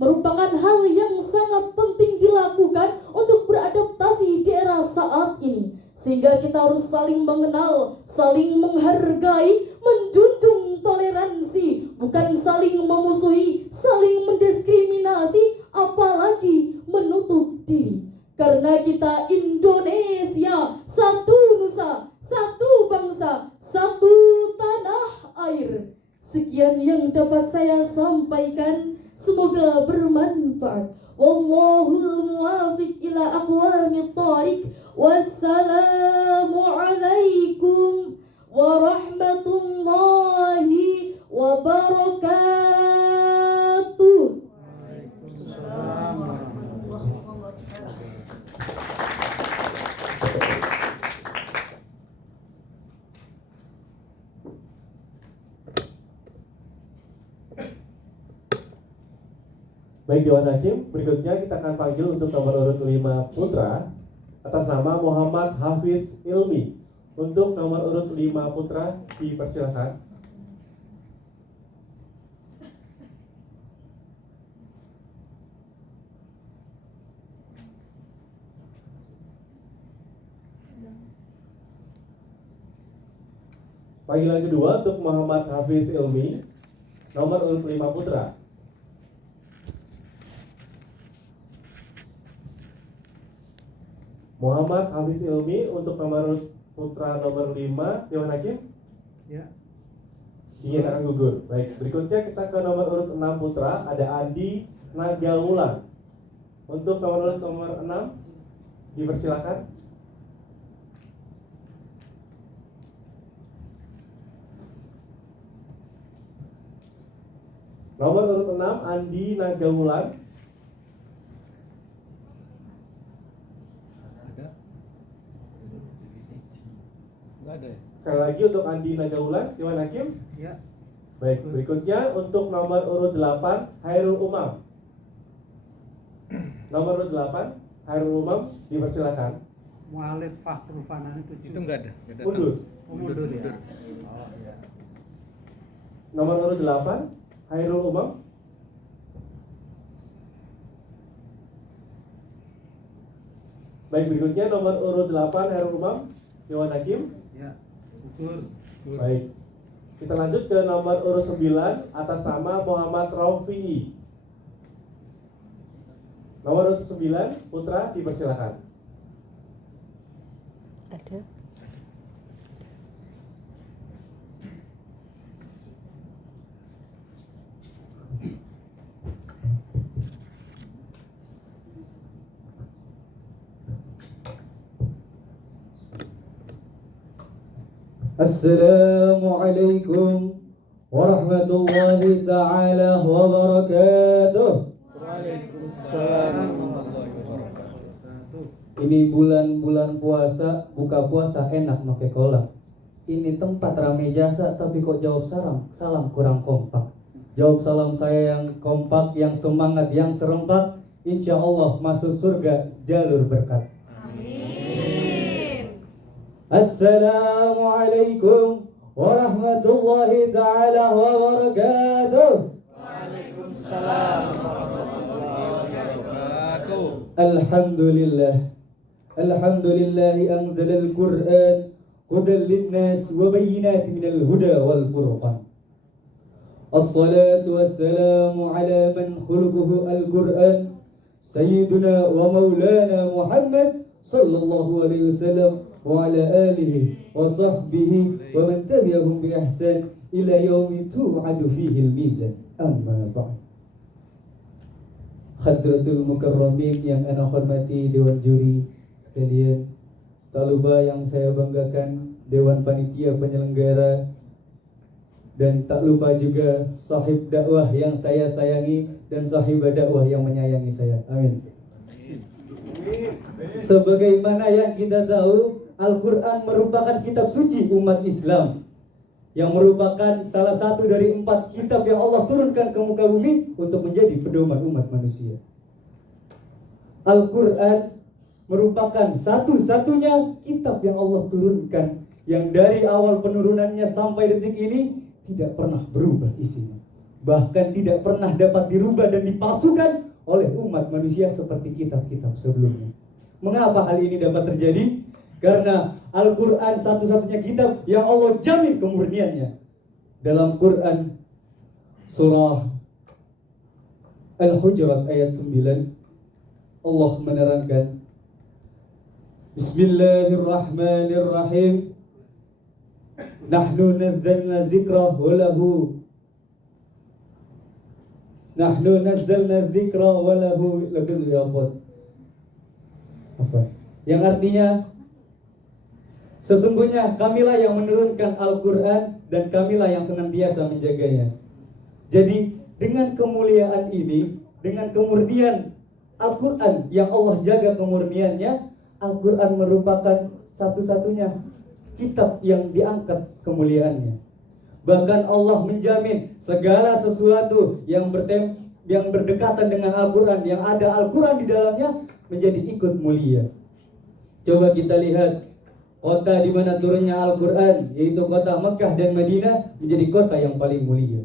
merupakan hal yang sangat penting dilakukan untuk beradaptasi di era saat ini. Sehingga kita harus saling mengenal, saling menghargai, menjunjung toleransi, bukan saling memusuhi, saling mendiskriminasi, apalagi menutup diri. Karena kita Indonesia, satu nusa, satu bangsa, satu tanah air. Sekian yang dapat saya sampaikan, semoga bermanfaat. Wallahul muwafiq ila aqwamit thariq. Wassalamu alaikum warahmatullahi wabarakatuh. Baik Dewan Hakim, berikutnya kita akan panggil untuk nomor urut 5 putra atas nama Muhammad Hafiz Ilmi. Untuk nomor urut 5 putra dipersilakan. Panggilan kedua untuk Muhammad Hafiz Ilmi, nomor urut 5 putra. Muhammad Hafiz Ilmi untuk nomor urut putra nomor 5, Dewan Hakim? Ya. Dinyatakan gugur. Baik, berikutnya kita ke nomor urut 6 putra, ada Andi Nagaulan. Untuk nomor urut nomor 6 dipersilakan. Nomor urut 6 Andi Nagaulan. Sekali lagi untuk Andi Nagaulan, Dewan Hakim? Ya. Baik, berikutnya untuk nomor urut 8 Hairul Umam. Nomor urut 8 Hairul Umam dipersilakan. Mu'alif Fakhrul Fanan itu enggak ada. Mundur. mundur ya. Oh ya. Nomor urut 8 Hairul Umam. Baik, berikutnya nomor urut 8 Hairul Umam, Dewan Hakim. Ya. Gugur. Baik. Kita lanjut ke nomor urut 9 atas nama Muhammad Raufi'i. Nomor urut 9 putra dipersilakan. Ada. Assalamualaikum warahmatullahi ta'ala wabarakatuh. Waalaikumsalam warahmatullahi wabarakatuh. Ini bulan-bulan puasa, buka puasa enak pakai kolak. Ini tempat rame jasa tapi kok jawab salam kurang kompak. Jawab salam saya yang kompak, yang semangat, yang serempak. Insya Allah masuk surga jalur berkat. Assalamualaikum warahmatullahi ta'ala wabarakatuh. Waalaikumsalam warahmatullahi wabarakatuh. Alhamdulillah. Alhamdulillahi anzalal Qur'an hudan linnas wa bayyinatin minal huda wal furqan. Assalatu wassalamu ala man khuluquhu al-Qur'an Sayyiduna wa maulana Muhammad sallallahu alaihi wasallam wa ala alihi wa sahbihi wa man tabi'ahum bi ihsan ila yaumi tu'adu fihi al-mizan. Amma ba'd. Hadratul mukarramin yang ana hormati, dewan juri sekalian, tak lupa yang saya banggakan dewan panitia penyelenggara, dan tak lupa juga sahib dakwah yang saya sayangi dan sahibah dakwah yang menyayangi saya. Amin. Sebagaimana yang kita tahu, Al-Quran merupakan kitab suci umat Islam, yang merupakan salah satu dari 4 kitab yang Allah turunkan ke muka bumi untuk menjadi pedoman umat manusia. Al-Quran merupakan satu-satunya kitab yang Allah turunkan, yang dari awal penurunannya sampai detik ini tidak pernah berubah isinya, bahkan tidak pernah dapat dirubah dan dipalsukan oleh umat manusia seperti kitab-kitab sebelumnya. Mengapa hal ini dapat terjadi? Karena Al-Quran satu-satunya kitab yang Allah jamin kemurniannya. Dalam Quran surah Al-Hujurat ayat 9, Allah menerangkan, Bismillahirrahmanirrahim, Nahnu nazzalna zikra walahu laqad yafut. Yang artinya, sesungguhnya kamilah yang menurunkan Al-Quran dan kamilah yang senantiasa menjaganya. Jadi dengan kemuliaan ini, dengan kemurnian Al-Quran yang Allah jaga kemurniannya, Al-Quran merupakan satu-satunya kitab yang diangkat kemuliaannya. Bahkan Allah menjamin segala sesuatu yang berdekatan dengan Al-Quran, yang ada Al-Quran di dalamnya, menjadi ikut mulia. Coba kita lihat kota di mana turunnya Al-Quran, yaitu kota Mekah dan Madinah, menjadi kota yang paling mulia.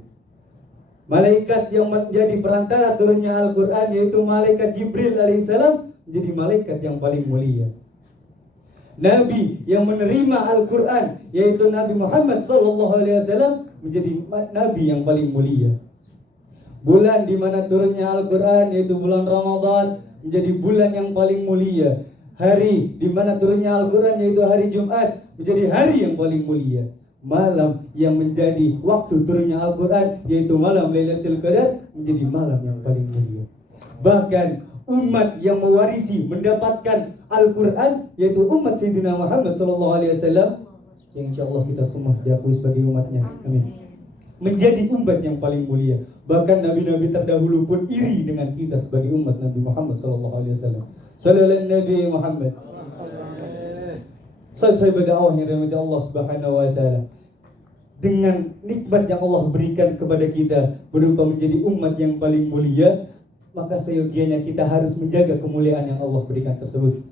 Malaikat yang menjadi perantara turunnya Al-Quran, yaitu malaikat Jibril alaihissalam, menjadi malaikat yang paling mulia. Nabi yang menerima Al-Quran, yaitu Nabi Muhammad SAW, menjadi Nabi yang paling mulia. Bulan di mana turunnya Al-Quran, yaitu bulan Ramadan, menjadi bulan yang paling mulia. Hari di mana turunnya Al-Quran, yaitu hari Jumat, menjadi hari yang paling mulia. Malam yang menjadi waktu turunnya Al-Quran, yaitu malam Lailatul Qadar, menjadi malam yang paling mulia. Bahkan umat yang mewarisi mendapatkan Al-Quran, yaitu umat Sayyidina Muhammad SAW, yang insya Allah kita semua diakui sebagai umatnya, amin, menjadi umat yang paling mulia. Bahkan nabi-nabi terdahulu pun iri dengan kita sebagai umat Nabi Muhammad SAW. Sallallahu Nabi Muhammad. Saya berdakwah yang dirahmati Allah Subhanahu wa taala. Dengan nikmat yang Allah berikan kepada kita berupa menjadi umat yang paling mulia, maka seyogianya kita harus menjaga kemuliaan yang Allah berikan tersebut.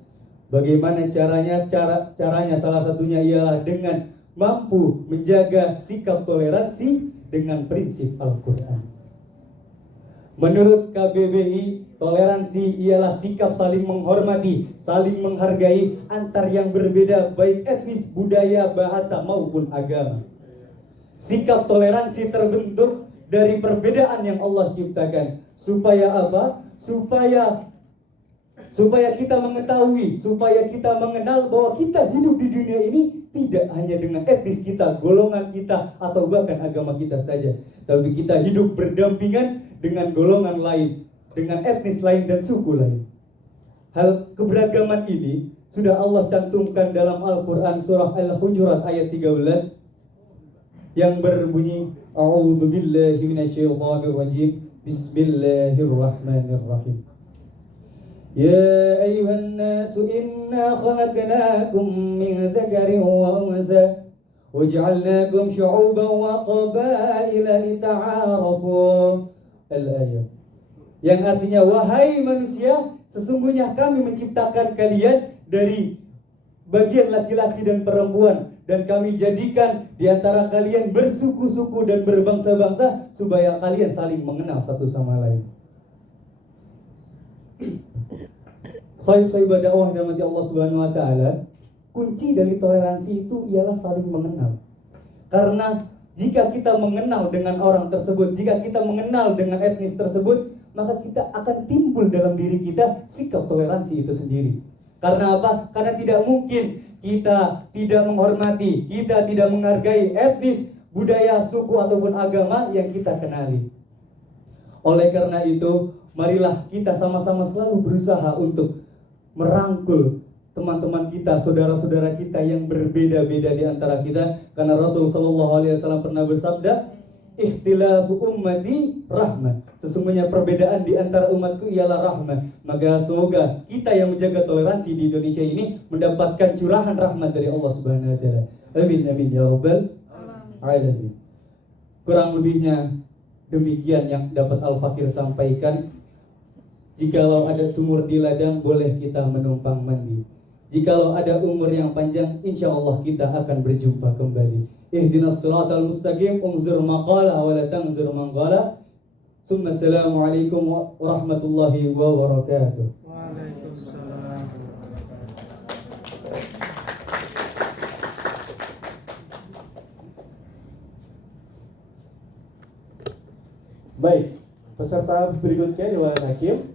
Bagaimana caranya? Caranya salah satunya ialah dengan mampu menjaga sikap toleransi dengan prinsip Al-Quran. Menurut KBBI, toleransi ialah sikap saling menghormati, saling menghargai antar yang berbeda, baik etnis, budaya, bahasa maupun agama. Sikap toleransi terbentuk dari perbedaan yang Allah ciptakan. Supaya apa? Supaya kita mengetahui, supaya kita mengenal bahwa kita hidup di dunia ini tidak hanya dengan etnis kita, golongan kita, atau bahkan agama kita saja, tapi kita hidup berdampingan dengan golongan lain, dengan etnis lain dan suku lain. Hal keberagaman ini sudah Allah cantumkan dalam Al-Quran surah Al-Hujurat ayat 13 yang berbunyi, A'udzu billahi minasyaitonir rajim, Bismillahirrahmanirrahim. Ya ayyuhan nasu inna khalaqnakum min dzakarin wa unsa waj'alnakum syu'uban wa qabaila lita'arafu. Al-ayat. Yang artinya, wahai manusia, sesungguhnya kami menciptakan kalian dari bagian laki-laki dan perempuan, dan kami jadikan di antara kalian bersuku-suku dan berbangsa-bangsa supaya kalian saling mengenal satu sama lain. Sahib-sahib dakwah yang dirahmati Allah Subhanahu wa taala, kunci dari toleransi itu ialah saling mengenal. Karena jika kita mengenal dengan orang tersebut, jika kita mengenal dengan etnis tersebut, maka kita akan timbul dalam diri kita sikap toleransi itu sendiri. Karena apa? Karena tidak mungkin kita tidak menghormati, kita tidak menghargai etnis, budaya, suku ataupun agama yang kita kenali. Oleh karena itu, marilah kita sama-sama selalu berusaha untuk merangkul teman-teman kita, saudara-saudara kita yang berbeda-beda di antara kita. Karena Rasulullah SAW pernah bersabda, ikhtilafu ummati rahmah. Sesungguhnya perbedaan di antara umatku ialah rahmah. Maka semoga kita yang menjaga toleransi di Indonesia ini mendapatkan curahan rahmat dari Allah Subhanahu wa taala. Amin amin ya rabbal alamin. Kurang lebihnya demikian yang dapat Al-Fakir sampaikan. Jikalau ada sumur di ladang, boleh kita menumpang mandi. Jikalau ada umur yang panjang, insya Allah kita akan berjumpa kembali. Ihdinas siratal mustaqim, unzur maqala wa la tanzur man qala. Summa assalamualaikum warahmatullahi wabarakatuh. Waalaikumsalam. Baik, peserta berikutnya Dewan Hakim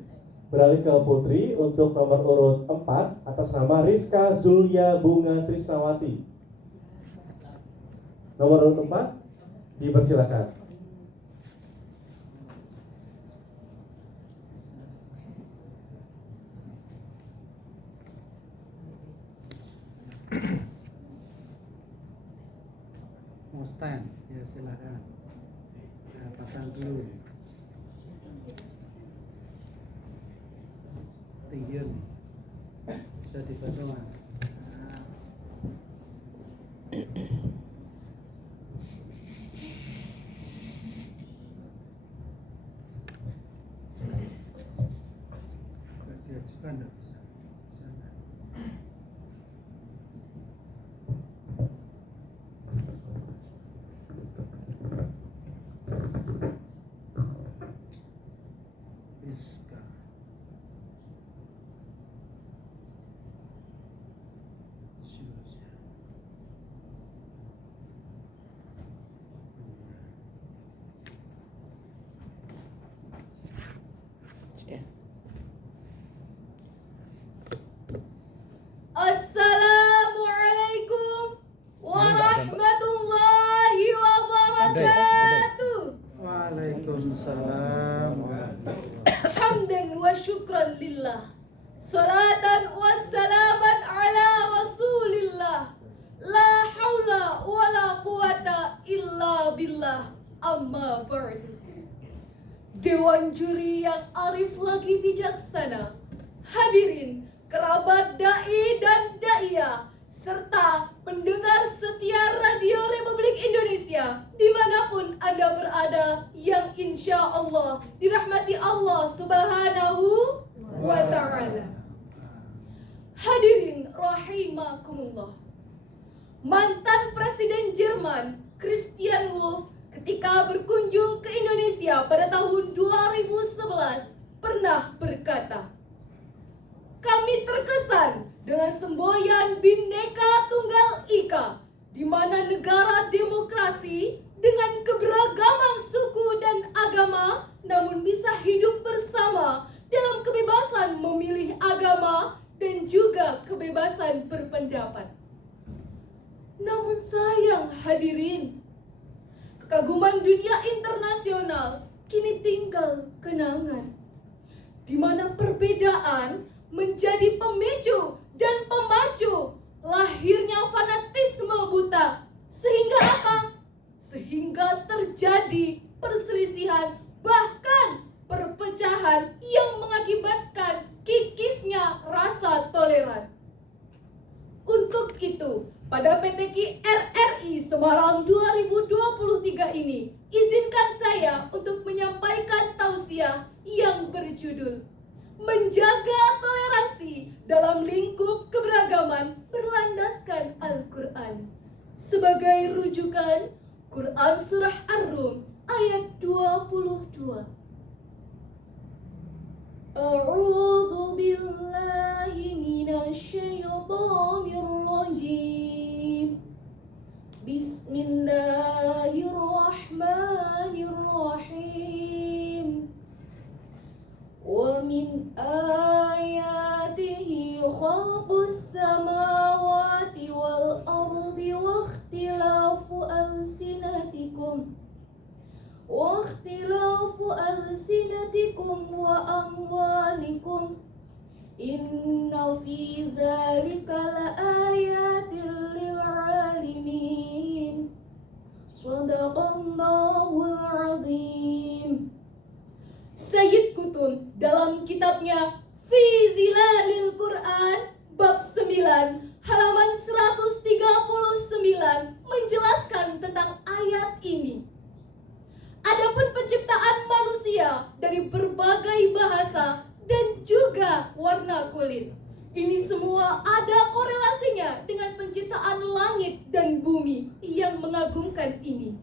beralih ke Putri untuk nomor urut 4 atas nama Rizka Zulia Bunga Trisnawati. Nomor urut 4 dipersilakan. Mau stand? Ya silakan. Nah, pasang dulu. Tinggian. Bisa dibantu mas. Nah. Dia juga enggak bisa. Bisa enggak? Rizka. Syurga. Assalamualaikum warahmatullahi wabarakatuh. Waalaikumsalam. Hamdan wa syukran lillah. Salatan wa salaman ala rasulillah. La haula wa la quwata illa billah. Amma ba'du. Dewan juri yang arif lagi bijaksana, hadirin, kerabat dai dan daiyah, serta pendengar setia Radio Republik Indonesia dimanapun Anda berada, yang insya Allah dirahmati Allah Subhanahu wa Ta'ala. Hadirin rahimakumullah. Mantan Presiden Jerman Christian Wolff ketika berkunjung ke Indonesia pada tahun 2011 pernah berkata, "Kami terkesan dengan semboyan Bhinneka Tunggal Ika, di mana negara demokrasi dengan keberagaman suku dan agama, namun bisa hidup bersama dalam kebebasan memilih agama dan juga kebebasan berpendapat." Namun sayang hadirin, kekaguman dunia internasional kini tinggal kenangan, di mana perbedaan menjadi pemicu dan pemacu lahirnya fanatisme buta. Sehingga apa? Sehingga terjadi perselisihan, bahkan perpecahan yang mengakibatkan kikisnya rasa toleran. Untuk itu, pada PTQ RRI Semarang 2023 ini, izinkan saya untuk menyampaikan tausiah yang berjudul Menjaga Toleransi dalam Lingkup Keberagaman Berlandaskan Al-Quran. Sebagai rujukan, Quran Surah Ar-Rum ayat 22. A'udzu billahi minasyaitonir rajim. Bismillahirrahmanirrahim. Wa min ayatihi khalqus samawati wal ardi wa ikhtilafu alsinatikum wa amwalikum. Inna fi dzalika laayatil lil alimin. Shadaqallahul azim. Sayyid Qutb dalam kitabnya Fi Zilalil Quran bab 9 halaman 139 menjelaskan tentang ayat ini. Adapun penciptaan manusia dari berbagai bahasa dan warna kulit. Ini semua ada korelasinya dengan penciptaan langit dan bumi yang mengagumkan ini.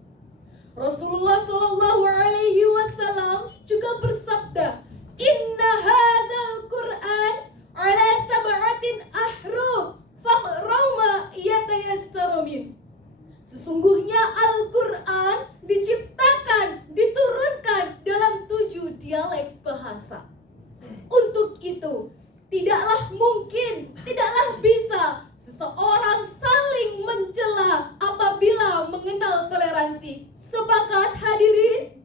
Rasulullah Shallallahu Alaihi Wasallam juga bersabda, Inna hadzal Quran ala sab'atin ahruf faqra'u ma yatayassaru min. Sesungguhnya Al-Quran diciptakan, diturunkan dalam 7 dialek bahasa. Untuk itu, tidaklah mungkin, tidaklah bisa seseorang saling mencela apabila mengenal toleransi. Sepakat hadirin?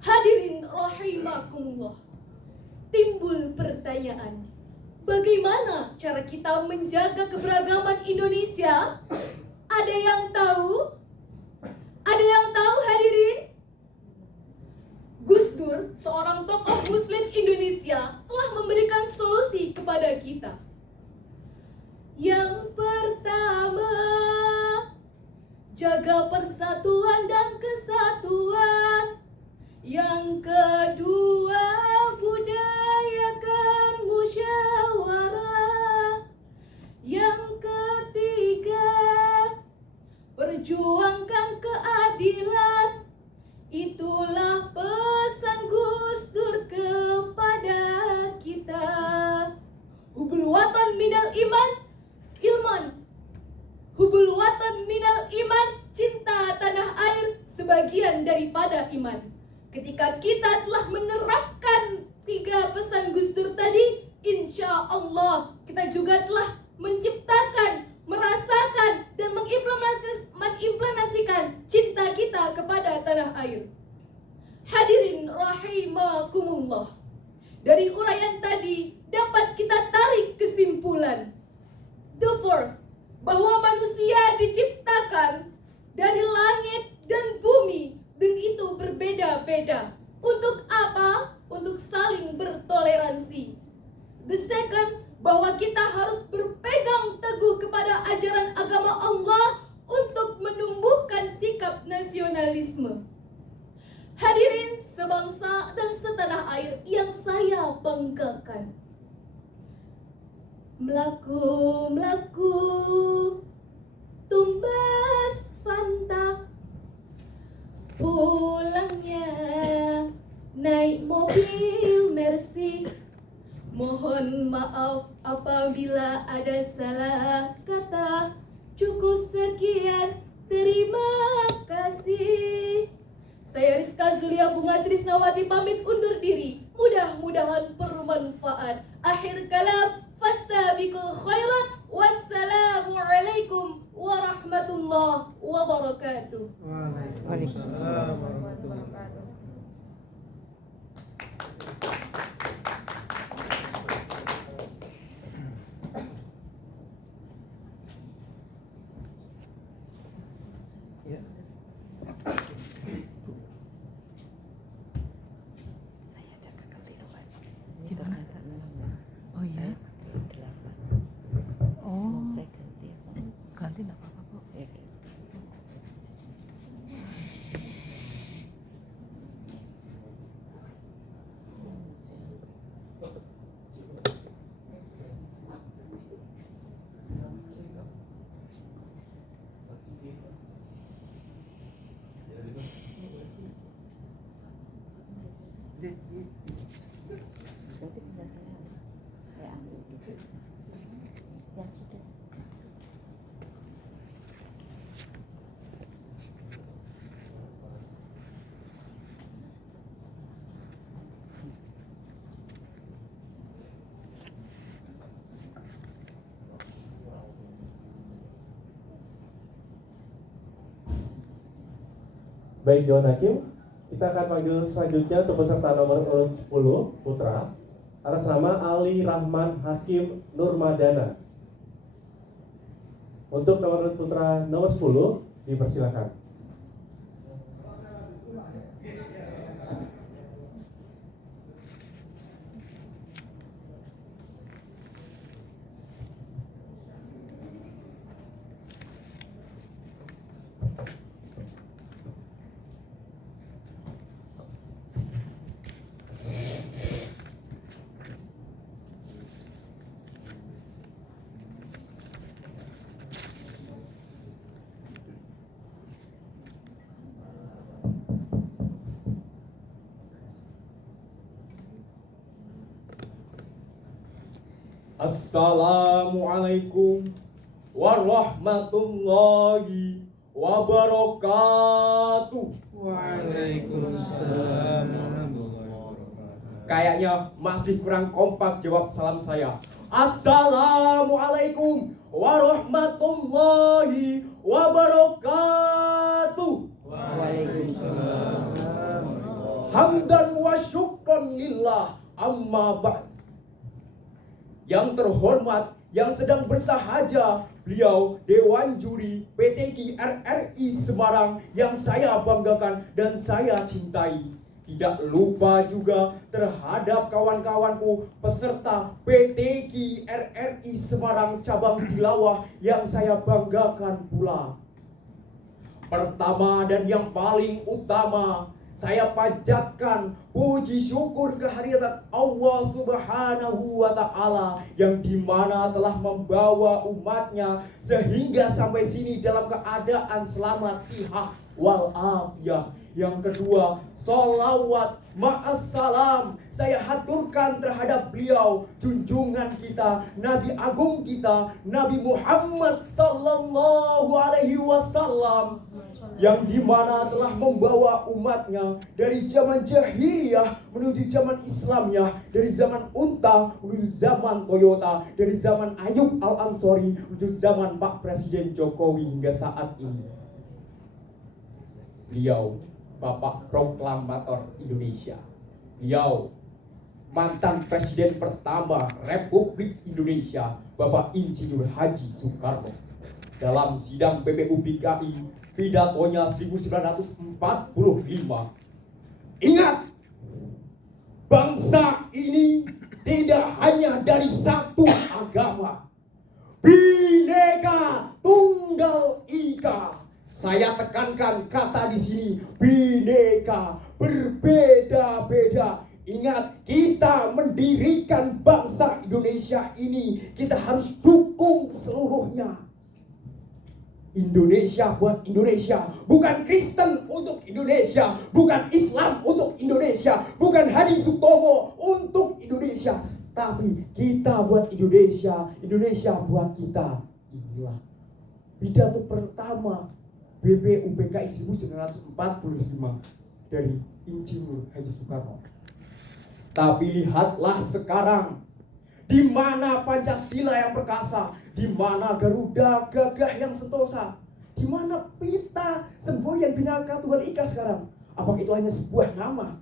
Hadirin rahimakumullah. Timbul pertanyaan, bagaimana cara kita menjaga keberagaman Indonesia? Ada yang tahu? Ada yang tahu hadirin? Gus Dur, seorang tokoh muslim Indonesia, telah memberikan solusi kepada kita. Yang pertama, jaga persatuan dan kesatuan. Yang kedua, budayakan musyawarah. Yang ketiga, perjuangkan keadilan. Itulah pesan Gus Dur kepada kita. Hubul watan minal iman, ilman. Hubul watan minal iman, cinta tanah air sebagian daripada iman. Ketika kita telah menerapkan 3 pesan Gus Dur tadi, insya Allah kita juga telah menciptakan, merasakan, dan mengimplementasikan cinta kita kepada tanah air. Hadirin rahimakumullah. Dari uraian tadi dapat kita tarik kesimpulan. The first, bahwa manusia diciptakan dari langit dan bumi, dan itu berbeda-beda. Untuk apa? Untuk saling bertoleransi. The second, bahwa kita harus berpegang teguh kepada ajaran agama Allah untuk menumbuhkan sikap nasionalisme. Hadirin sebangsa dan setanah air yang saya banggakan, melaku tumbas fanta, pulangnya naik mobil Mercy. Mohon maaf apabila ada salah kata. Cukup sekian, terima kasih. Saya Rizka Zulia Bunga Trisnawati pamit undur diri. Mudah-mudahan bermanfaat. Akhir kalam, fastabiqul khairat. Wassalamualaikum warahmatullahi wabarakatuh. Waalaikumsalam warahmatullahi wabarakatuh. Ya. Saya ada kekeliruan. Kita kata 6. Oh iya. 8. Oh. Saya ganti. Ganti enggak apa-apa, Bu. Ya. Berarti tinggal saya ambil dulu. Ya sudah. Baik Dewan Hakim, kita akan panggil selanjutnya untuk peserta nomor urut 10 putra atas nama Ali Rahman Hakim Nurmadana. Untuk nomor urut putra nomor 10 dipersilakan. Assalamualaikum warahmatullahi wabarakatuh. Waalaikumsalam warahmatullahi wabarakatuh. Kayaknya masih kurang kompak jawab salam saya. Assalamualaikum warahmatullahi wabarakatuh. Waalaikumsalam. Hamdan wa syukran lillah amma ba'd. Yang terhormat, yang sedang bersahaja, beliau Dewan Juri PTKI RRI Semarang yang saya banggakan dan saya cintai. Tidak lupa juga terhadap kawan-kawanku peserta PTKI RRI Semarang cabang Tilawah yang saya banggakan pula. Pertama dan yang paling utama, saya panjatkan puji syukur kehadirat Allah Subhanahu wa Ta'ala yang dimana telah membawa umatnya sehingga sampai sini dalam keadaan selamat, sihat, walafiat. Yang kedua, sholawat ma'assalam saya haturkan terhadap beliau, junjungan kita, Nabi Agung kita, Nabi Muhammad Sallallahu Alaihi Wasallam, yang dimana telah membawa umatnya dari zaman jahiliyah menuju zaman Islamiyah, dari zaman unta menuju zaman Toyota, dari zaman Ayub Al-Ansori menuju zaman Pak Presiden Jokowi hingga saat ini. Beliau Bapak Proklamator Indonesia, beliau mantan Presiden pertama Republik Indonesia Bapak Insinyur Haji Soekarno. Dalam sidang BPUPKI pidatonya 1945, ingat, bangsa ini tidak hanya dari satu agama, Bhinneka Tunggal Ika. Saya tekankan kata di sini, bineka, berbeda-beda. Ingat, kita mendirikan bangsa Indonesia ini, kita harus dukung seluruhnya. Indonesia buat Indonesia, bukan Kristen untuk Indonesia, bukan Islam untuk Indonesia, bukan Hadi Sutomo untuk Indonesia, tapi kita buat Indonesia, Indonesia buat kita. Inilah pidato pertama BPUPKI 1945 dari Insinyur Haji Soekarno. Tapi lihatlah sekarang, di mana Pancasila yang perkasa, di mana Garuda gagah yang sentosa, di mana pita semboyan Bhinneka Tunggal Ika sekarang. Apakah itu hanya sebuah nama?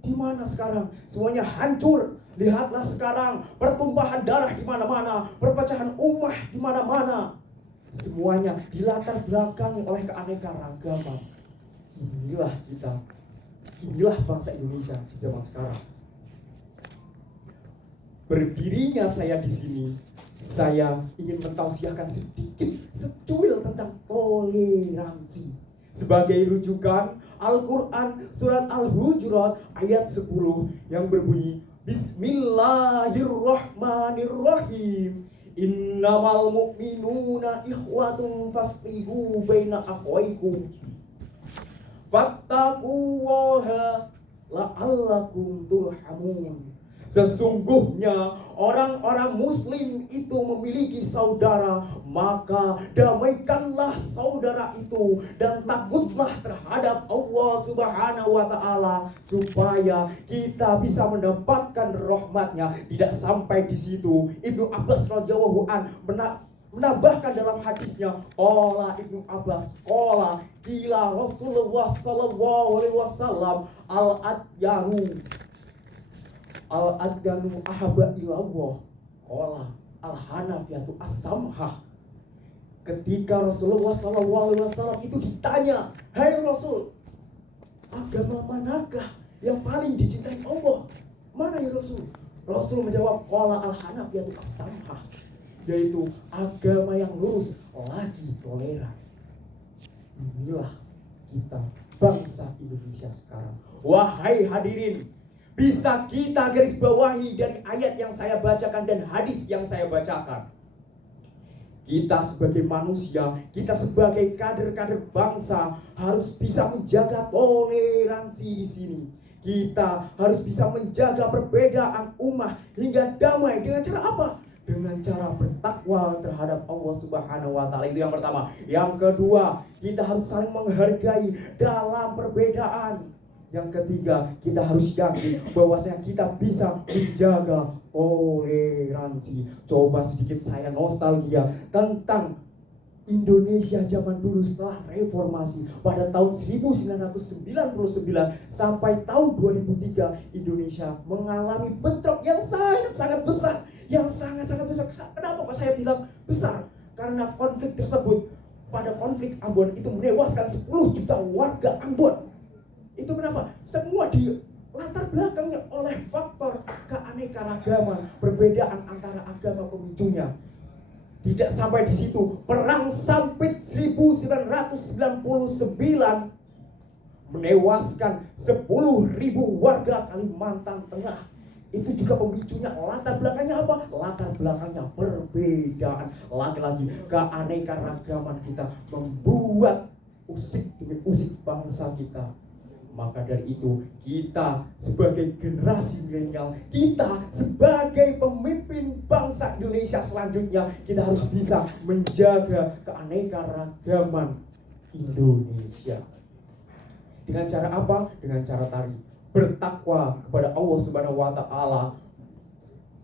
Di mana sekarang semuanya hancur? Lihatlah sekarang pertumpahan darah di mana-mana, perpecahan ummah di mana-mana. Semuanya dilatar belakangi oleh keanekaragaman. Inilah kita, inilah bangsa Indonesia di zaman sekarang. Berdirinya saya di sini, saya ingin mentausiahkan sedikit, secuil tentang toleransi. Sebagai rujukan, Al-Quran surat Al-Hujurat ayat 10 yang berbunyi, Bismillahirrahmanirrahim. Innamal mu'minuna ikhwatun faslihu baina akhwaikum fattaqullaha la'allakum turhamun. Sesungguhnya orang-orang muslim itu memiliki saudara, maka damaikanlah saudara itu dan takutlah terhadap Allah Subhanahu wa Ta'ala supaya kita bisa mendapatkan rahmatnya. Tidak sampai di situ, Ibnu Abbas radhiyallahu an menambahkan dalam hadisnya, qala Ibnu Abbas, qala qila Rasulullah sallallahu alaihi wasallam al-adganu ahaba ilallah qala al-hanafiyatu as-samhah. Ketika Rasulullah SAW itu ditanya, hai Rasul, agama manakah yang paling dicintai Allah? Mana ya Rasul? Rasul menjawab, qala al-hanafiyatu as-samhah, yaitu agama yang lurus lagi toleran. Inilah kita bangsa Indonesia sekarang. Wahai hadirin, bisa kita garis bawahi dari ayat yang saya bacakan dan hadis yang saya bacakan. Kita sebagai manusia, kita sebagai kader-kader bangsa harus bisa menjaga toleransi di sini. Kita harus bisa menjaga perbedaan umat hingga damai dengan cara apa? dengan cara bertakwa terhadap Allah Subhanahu wa taala. Itu yang pertama. Yang kedua, kita harus saling menghargai dalam perbedaan. Yang ketiga, kita harus yakin bahwasanya kita bisa menjaga toleransi. Coba sedikit saya nostalgia tentang Indonesia zaman dulu setelah reformasi pada tahun 1999 sampai tahun 2003, Indonesia mengalami bentrok yang sangat-sangat besar. Kenapa kok saya bilang besar? Karena konflik tersebut, pada konflik Ambon itu menewaskan 10 juta warga Ambon. Itu kenapa? Semua di latar belakangnya oleh faktor keanekaragaman, perbedaan antara agama pemicunya. Tidak sampai di situ, perang Sampit 1999 menewaskan 10.000 warga Kalimantan Tengah. Itu juga pemicunya, latar belakangnya apa? Latar belakangnya perbedaan. Lagi-lagi keanekaragaman kita membuat usik demi usik bangsa kita. Maka dari itu, kita sebagai generasi milenial, kita sebagai pemimpin bangsa Indonesia selanjutnya, kita harus bisa menjaga keanekaragaman Indonesia. Dengan cara apa? Dengan cara tadi, bertakwa kepada Allah Subhanahu wa taala,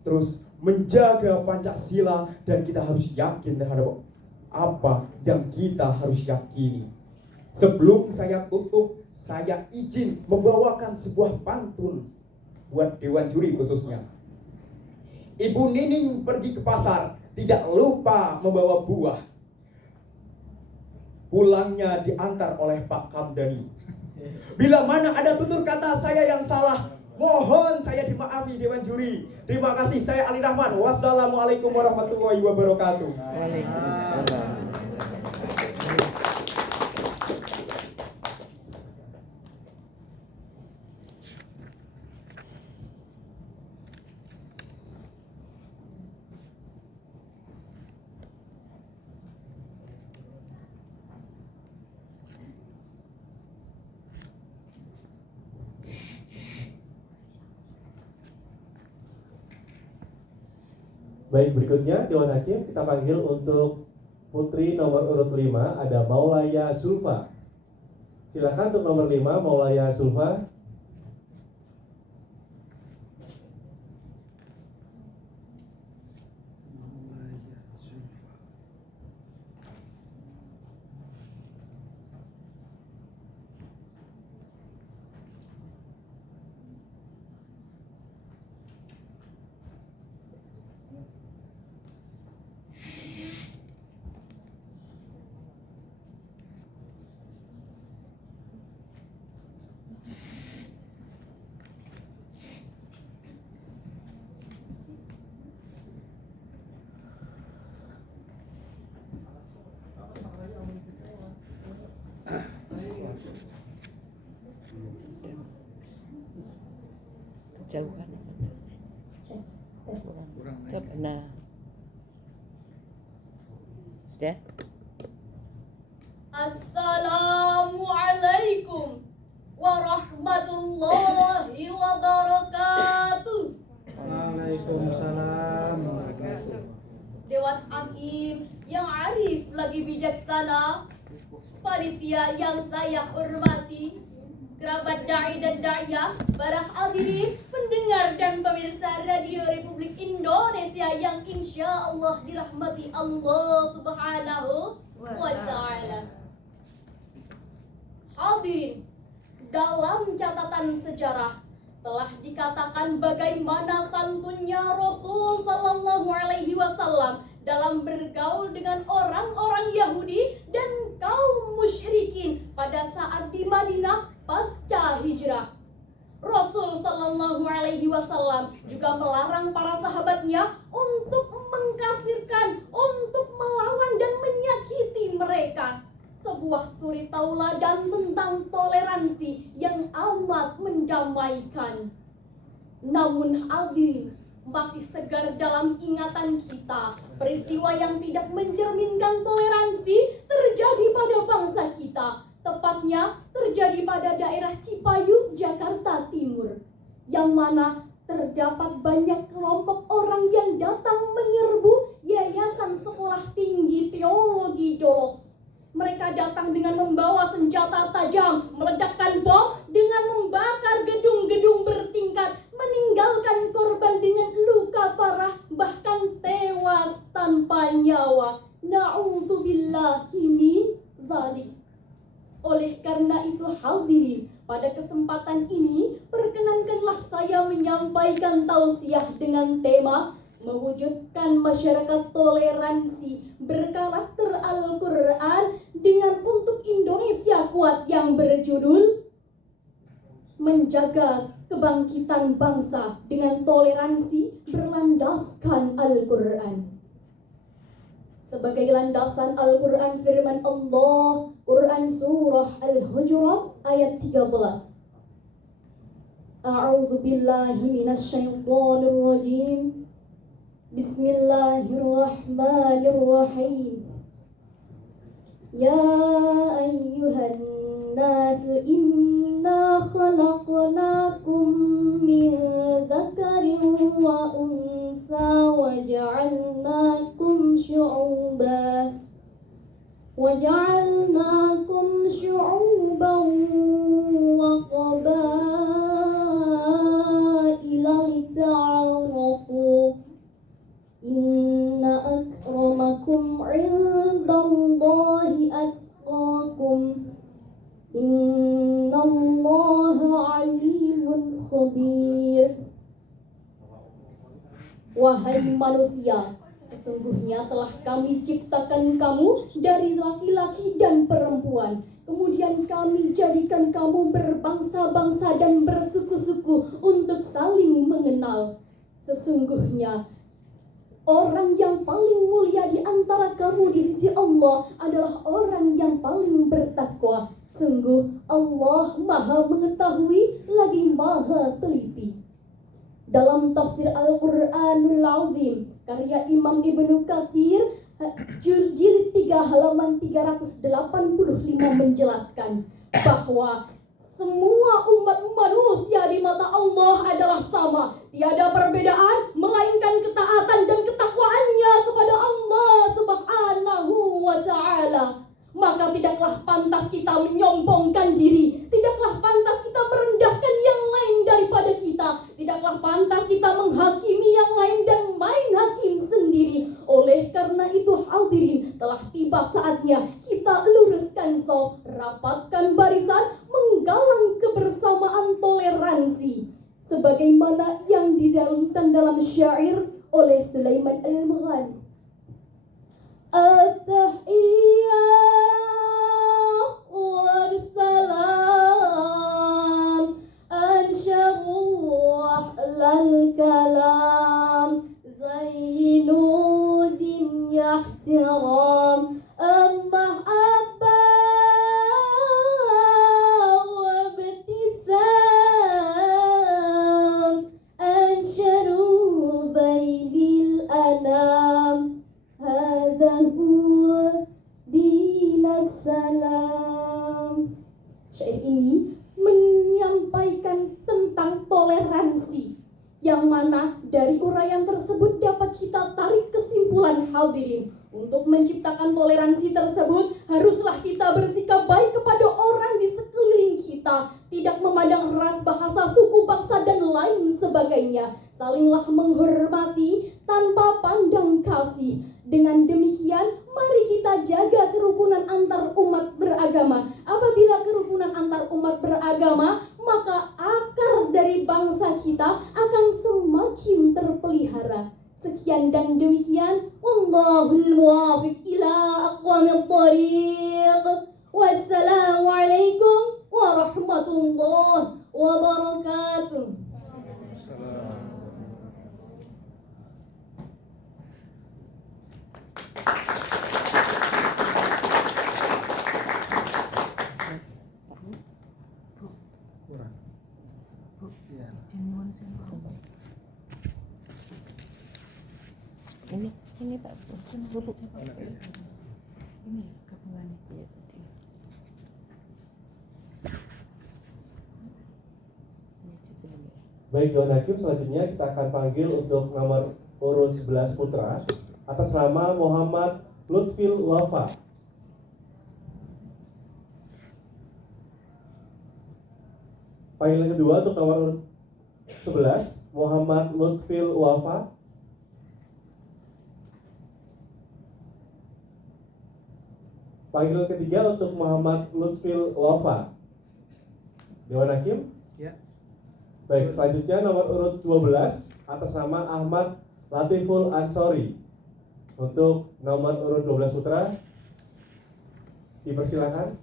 terus menjaga Pancasila, dan kita harus yakin terhadap apa yang kita harus yakini. Sebelum saya tutup, saya izin membawakan sebuah pantun buat Dewan Juri khususnya. Ibu Nining pergi ke pasar, tidak lupa membawa buah. Pulangnya diantar oleh Pak Kamdani. Bila mana ada tutur kata saya yang salah, mohon saya dimaafi Dewan Juri. Terima kasih, saya Ali Rahman. Wassalamualaikum warahmatullahi wabarakatuh. Waalaikumsalam. Baik, berikutnya Dewan Hakim kita panggil untuk putri nomor urut 5, ada Maulaya Zulfa. Silakan untuk nomor 5, Maulaya Zulfa. Kejauhan. Kurang. Nah. Sudah? Assalamualaikum warahmatullahi wabarakatuh. Waalaikumsalam. Dewan Hakim yang arif lagi bijaksana, panitia yang saya hormati, kerabat da'i dan da'iyah, para hadirin, pendengar dan pemirsa Radio Republik Indonesia yang insya Allah dirahmati Allah Subhanahu wa ta'ala. Hadirin, dalam catatan sejarah telah dikatakan bagaimana santunnya Rasul Sallallahu Alaihi Wasallam dalam bergaul dengan orang-orang Yahudi dan kaum musyrikin pada saat di Madinah pasca hijrah. Rasul Sallallahu Alaihi Wasallam juga melarang para sahabatnya untuk mengkafirkan, untuk melawan dan menyakiti mereka. Sebuah suri tauladan tentang toleransi yang amat mendamaikan. Namun hadirin, masih segar dalam ingatan kita peristiwa yang tidak mencerminkan toleransi terjadi pada bangsa kita. Tepatnya terjadi pada daerah Cipayung, Jakarta Timur, yang mana terdapat banyak kelompok orang yang datang menyerbu bertaruhan nyawa. Na'udzubillahi min dzalik. Oleh karena itu hadirin, pada kesempatan ini perkenankanlah saya menyampaikan tausiah dengan tema mewujudkan masyarakat toleransi berkarakter Al-Quran dengan untuk Indonesia kuat yang berjudul menjaga kebangkitan bangsa dengan toleransi berlandaskan Al-Quran. Sebagai landasan Al-Quran firman Allah, Quran surah Al-Hujurat ayat 13. A'udzu billahi minasyaitonir rajim. Bismillahirrahmanirrahim. Ya ayyuhan nasu inna khalaqnakum min dzakarin wa unsa wa ja'alnakum syu'uban wa qabaila lita'arafu. Inna akramakum 'indallahi atqakum. Innallaha 'alimun khabir. Wahai manusia, sesungguhnya telah kami ciptakan kamu dari laki-laki dan perempuan. Kemudian kami jadikan kamu berbangsa-bangsa dan bersuku-suku untuk saling mengenal. Sesungguhnya orang yang paling mulia di antara kamu di sisi Allah adalah orang yang paling bertakwa. Sungguh Allah Maha Mengetahui lagi Maha Teliti. Dalam tafsir Al-Quranul Azim karya Imam Ibnu Katsir jilid 3 halaman 385 menjelaskan bahwa semua umat manusia di mata Allah adalah sama. Tiada perbedaan melainkan ketaatan dan ketakwaannya kepada Allah Subhanahu wa ta'ala. Maka tidaklah pantas kita menyombongkan diri, tidaklah pantas kita merendahkan yang lain daripada kita, tidaklah pantas kita menghakimi yang lain dan main hakim sendiri. Oleh karena itu hadirin, telah tiba saatnya kita luruskan shaf, rapatkan barisan, menggalang kebersamaan toleransi sebagaimana yang didalamkan dalam syair oleh Sulaiman Al-Mughani. At-tahiyyah wassalam ansyaruh lal kalam zainuddin yahtiram ammah abba wabtisam ansyaruh bainil anam. Salam. Syair ini menyampaikan tentang toleransi, yang mana dari uraian tersebut dapat kita tarik kesimpulan hadirin. Untuk menciptakan toleransi tersebut, haruslah kita bersikap baik kepada orang di sekeliling kita, tidak memandang ras, bahasa, suku, bangsa, dan lain sebagainya. Salinglah menghormati tanpa pandang kasih. Dengan demikian, mari kita jaga kerukunan antar umat beragama. Apabila kerukunan antar umat beragama, maka akar dari bangsa kita akan semakin terpelihara. Sekian dan demikian. Wallahul muwaffiq ila aqwamit thariq. Wassalamualaikum warahmatullahi wabarakatuh. Ini Pak, dulu. Ini gabungan itu ya tadi. Baik, Dewan Hakim, selanjutnya kita akan panggil untuk nomor urut 11 putra atas nama Muhammad Lutfil Wafa. Panggilan kedua untuk nomor urut 11 Muhammad Lutfil Wafa. Panggilan ketiga untuk Muhammad Lutfil Wafa. Dewan Hakim? Ya. Baik, selanjutnya nomor urut 12 atas nama Ahmad Latiful Ansori. Untuk nomor urut 12 putra dipersilakan.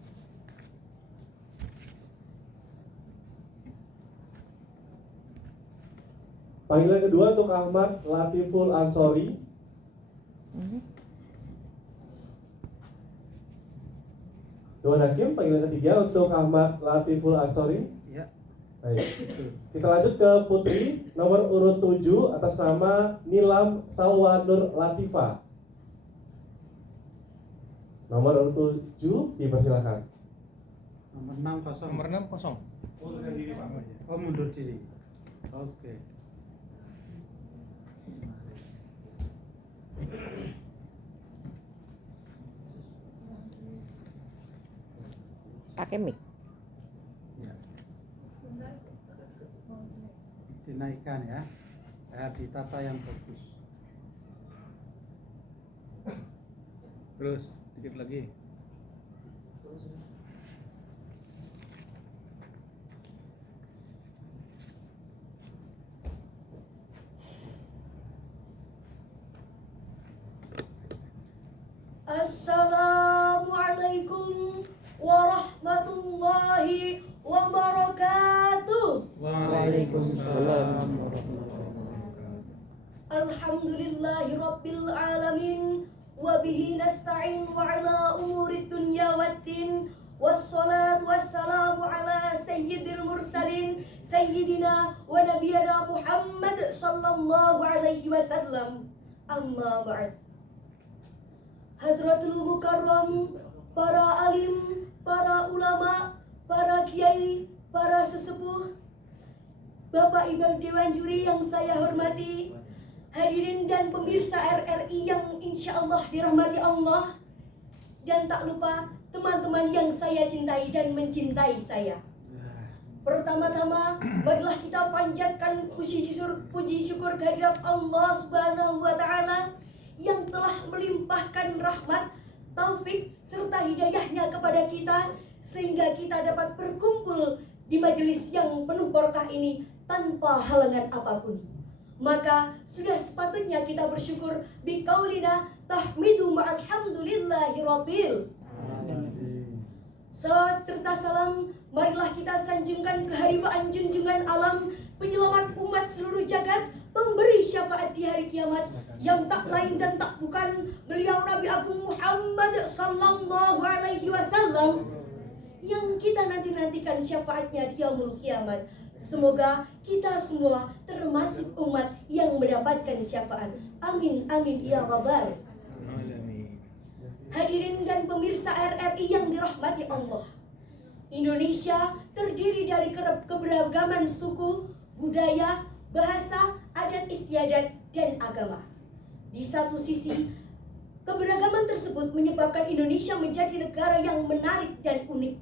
Panggilan kedua untuk Ahmad Latiful Ansori. Dewan Hakim, panggilan ketiga untuk Ahmad Latiful Ansori. Ya. Baik. Kita lanjut ke putri nomor urut 7 atas nama Nilam Salwa Nur Latifa. Nomor urut 7 dipersilakan. Nomor 6 kosong. Nomor 6 kosong. Mundurkan diri, Pak. Oh, mundur diri. Oke. Pakai mic. Ya. Dinaikkan ya. Ditata yang bagus. Terus dikit lagi. Assalamualaikum warahmatullahi wabarakatuh. Waalaikumsalam. Alhamdulillahi rabbil alamin wa bihi nasta'in wa ala umuri dunya waddin wassalatu wassalamu ala sayyidil mursalin sayyidina wa nabiyana Muhammad sallallahu alaihi wasallam. Amma ba'd. Hadratul Mukarram, para alim, para ulama, para kiai, para sesepuh, Bapak Ibu Dewan Juri yang saya hormati, hadirin dan pemirsa RRI yang insya Allah dirahmati Allah, dan tak lupa teman-teman yang saya cintai dan mencintai saya. Pertama-tama, marilah kita panjatkan puji syukur kehadirat Allah Subhanahu wa Ta'ala yang telah melimpahkan rahmat, taufik, serta hidayahnya kepada kita sehingga kita dapat berkumpul di majelis yang penuh berkah ini tanpa halangan apapun. Maka sudah sepatutnya kita bersyukur biqaulina tahmidu ma'alhamdulillahi rabbil. Salawat serta salam marilah kita sanjungkan keharibaan junjungan alam, penyelamat umat seluruh jagat, pemberi syafaat di hari kiamat, yang tak lain dan tak bukan beliau Nabi Agung Muhammad sallallahu alaihi wasallam, yang kita nanti-nantikan syafaatnya di yaumul kiamat. Semoga kita semua termasuk umat yang mendapatkan syafaat. Amin amin ya rabbal. Hadirin dan pemirsa RRI yang dirahmati Allah, Indonesia terdiri dari keberagaman suku, budaya, bahasa, adat istiadat, dan agama. Di satu sisi, keberagaman tersebut menyebabkan Indonesia menjadi negara yang menarik dan unik.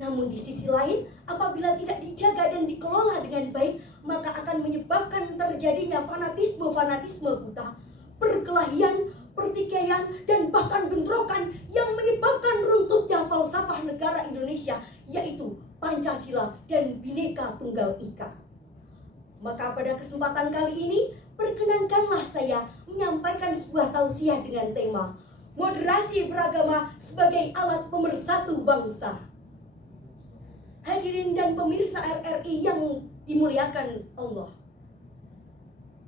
Namun di sisi lain, apabila tidak dijaga dan dikelola dengan baik, maka akan menyebabkan terjadinya fanatisme buta, perkelahian, pertikaian, dan bahkan bentrokan yang menyebabkan runtuhnya falsafah negara Indonesia, yaitu Pancasila dan Bhinneka Tunggal Ika. Maka pada kesempatan kali ini, perkenankanlah saya menyampaikan sebuah tausiah dengan tema moderasi beragama sebagai alat pemersatu bangsa. Hadirin dan pemirsa RRI yang dimuliakan Allah,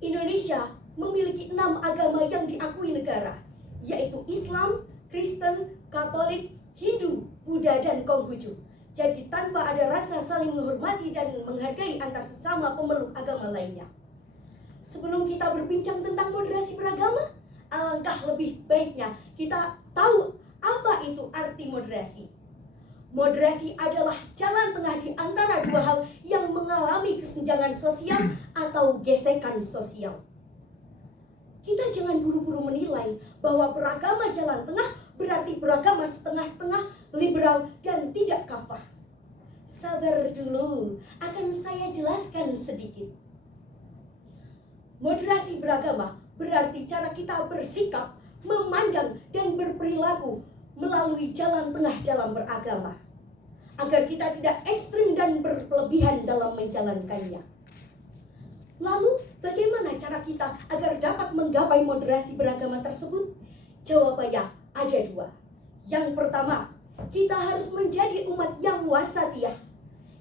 Indonesia memiliki 6 agama yang diakui negara, yaitu Islam, Kristen, Katolik, Hindu, Buddha, dan Konghucu. Jadi tanpa ada rasa saling menghormati dan menghargai antar sesama pemeluk agama lainnya. Sebelum kita berbincang tentang moderasi beragama, alangkah lebih baiknya kita tahu apa itu arti moderasi. Moderasi adalah jalan tengah di antara dua hal yang mengalami kesenjangan sosial atau gesekan sosial. Kita jangan buru-buru menilai bahwa beragama jalan tengah berarti beragama setengah-setengah, liberal, dan tidak kafah. Sabar dulu, akan saya jelaskan sedikit. Moderasi beragama berarti cara kita bersikap, memandang, dan berperilaku melalui jalan tengah dalam beragama, agar kita tidak ekstrim dan berlebihan dalam menjalankannya. Lalu, bagaimana cara kita agar dapat menggapai moderasi beragama tersebut? Jawabannya ada dua. Yang pertama, kita harus menjadi umat yang wasatiyah,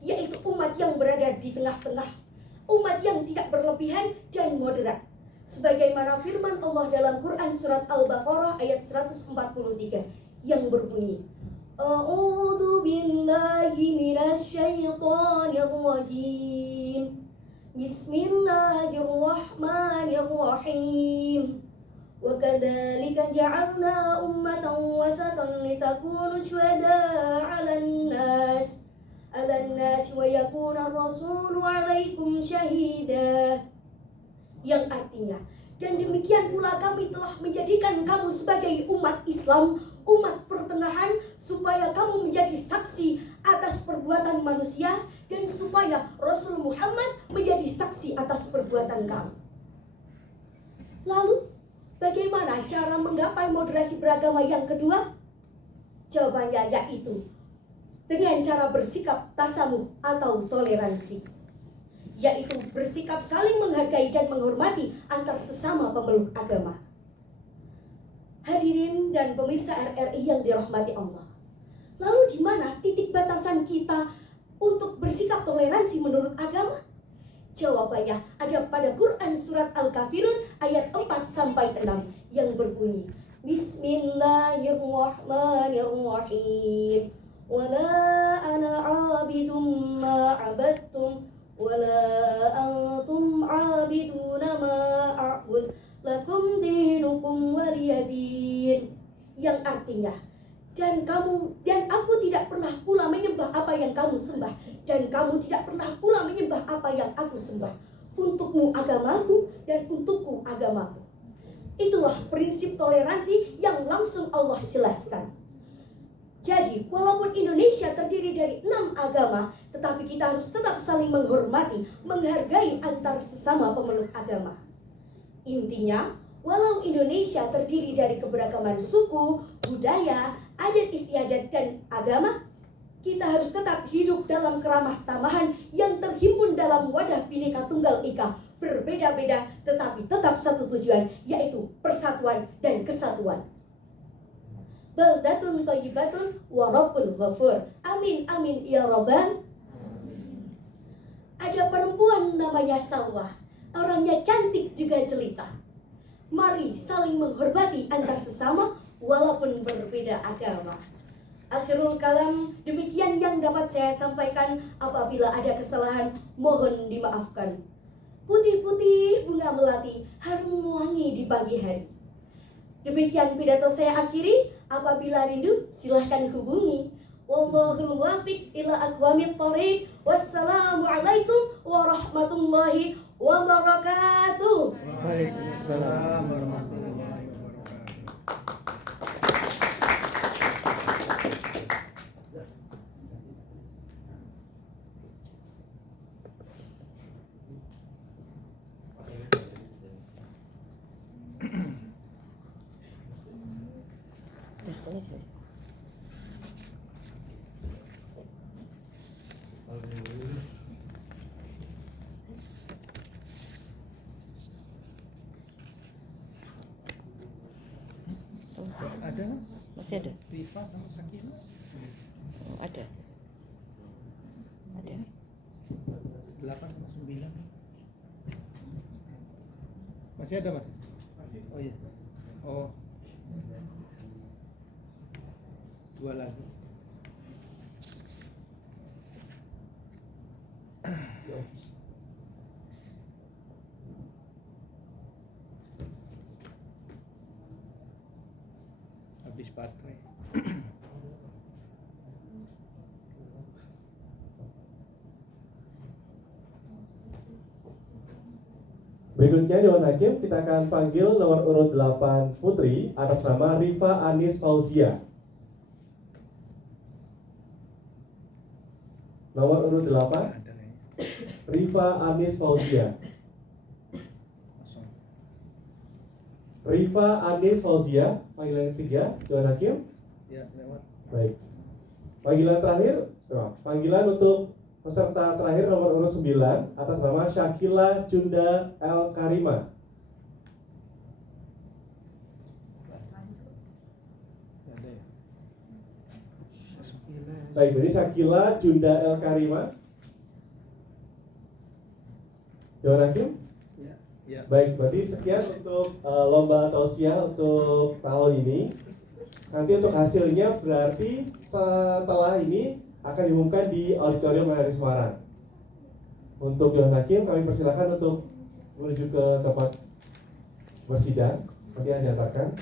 yaitu umat yang berada di tengah-tengah, umat yang tidak berlebihan dan moderat. Sebagaimana firman Allah dalam Quran surat Al-Baqarah ayat 143 yang berbunyi, A'udzu billahi minasyaitonir rajim. Bismillahirrahmanirrahim. Wa kadzalika ja'alna ummatan wasatan litakunu syuhada'a 'alan nas wa yakuna ar-rasulu 'alaikum syahida. Yang artinya, dan demikian pula kami telah menjadikan kamu sebagai umat Islam, umat pertengahan, supaya kamu menjadi saksi atas perbuatan manusia, dan supaya Rasul Muhammad menjadi saksi atas perbuatan kamu. Lalu, bagaimana cara menggapai moderasi beragama yang kedua? Jawabannya yaitu dengan cara bersikap tasamuh atau toleransi, yaitu bersikap saling menghargai dan menghormati antar sesama pemeluk agama. Hadirin dan pemirsa RRI yang dirahmati Allah, lalu di mana titik batasan kita untuk bersikap toleransi menurut agama? Jawabannya ada pada Quran surat Al-Kafirun ayat 4-6 yang berbunyi, Bismillahirrahmanirrahim. Wala ana 'abidum ma 'abadtum wala antum 'abiduna ma a'bud lakum dinukum waliyadin. Yang artinya, dan aku tidak pernah pula menyembah apa yang kamu sembah, dan kamu tidak pernah pula menyembah apa yang aku sembah. Untukmu agamaku dan untukku agamaku. Itulah prinsip toleransi yang langsung Allah jelaskan. Jadi, walaupun Indonesia terdiri dari 6 agama, tetapi kita harus tetap saling menghormati, menghargai antar sesama pemeluk agama. Intinya, walau Indonesia terdiri dari keberagaman suku, budaya, adat istiadat, dan agama, kita harus tetap hidup dalam keramah tamahan yang terhimpun dalam wadah Bhinneka Tunggal Ika, berbeda-beda tetapi tetap satu tujuan, yaitu persatuan dan kesatuan. Baldatun thayyibatun wa rabbun ghafur. Amin amin ya rabbal. Ada perempuan namanya Salwa, orangnya cantik juga jelita. Mari saling menghormati antar sesama walaupun berbeda agama. Akhirul kalam, demikian yang dapat saya sampaikan. Apabila ada kesalahan, mohon dimaafkan. Putih-putih bunga melati, harum wangi di pagi hari. Demikian pidato saya akhiri. Apabila rindu, silahkan hubungi. Wallahul muwaffiq ila aqwamit thoriq. Wassalamualaikum warahmatullahi wabarakatuh. Waalaikumsalam warahmatullahi wabarakatuh. Selesai. Selesai. Ada? Masih ada? Rifa sama Sakina? Oh, ada. Ada. 8 sama 9. Masih ada, Mas? Masih. Oh iya. Oh. 2 lagi. Habis baterai. Berikutnya Dewan Hakim, kita akan panggil nomor urut 8 Putri atas nama Rifa Anis Fauzia. Nomor urut 8 Rifa Anis Fauzia. Rifa Anis Fauzia, panggilan ketiga Dewan Hakim. Ya, lewat. Baik. Panggilan terakhir, panggilan untuk peserta terakhir nomor urut 9 atas nama Syakila Junda El Karima. Ada ya? Baik, berarti Syakila Junda El Karima. Dewan Hakim? Ya. Baik, berarti sekian untuk lomba tausiah untuk tahun ini. Nanti untuk hasilnya berarti setelah ini akan diumumkan di auditorium RRI Semarang. Untuk Dewan Hakim kami persilakan untuk menuju ke tempat bersidang. Nanti diantarkan.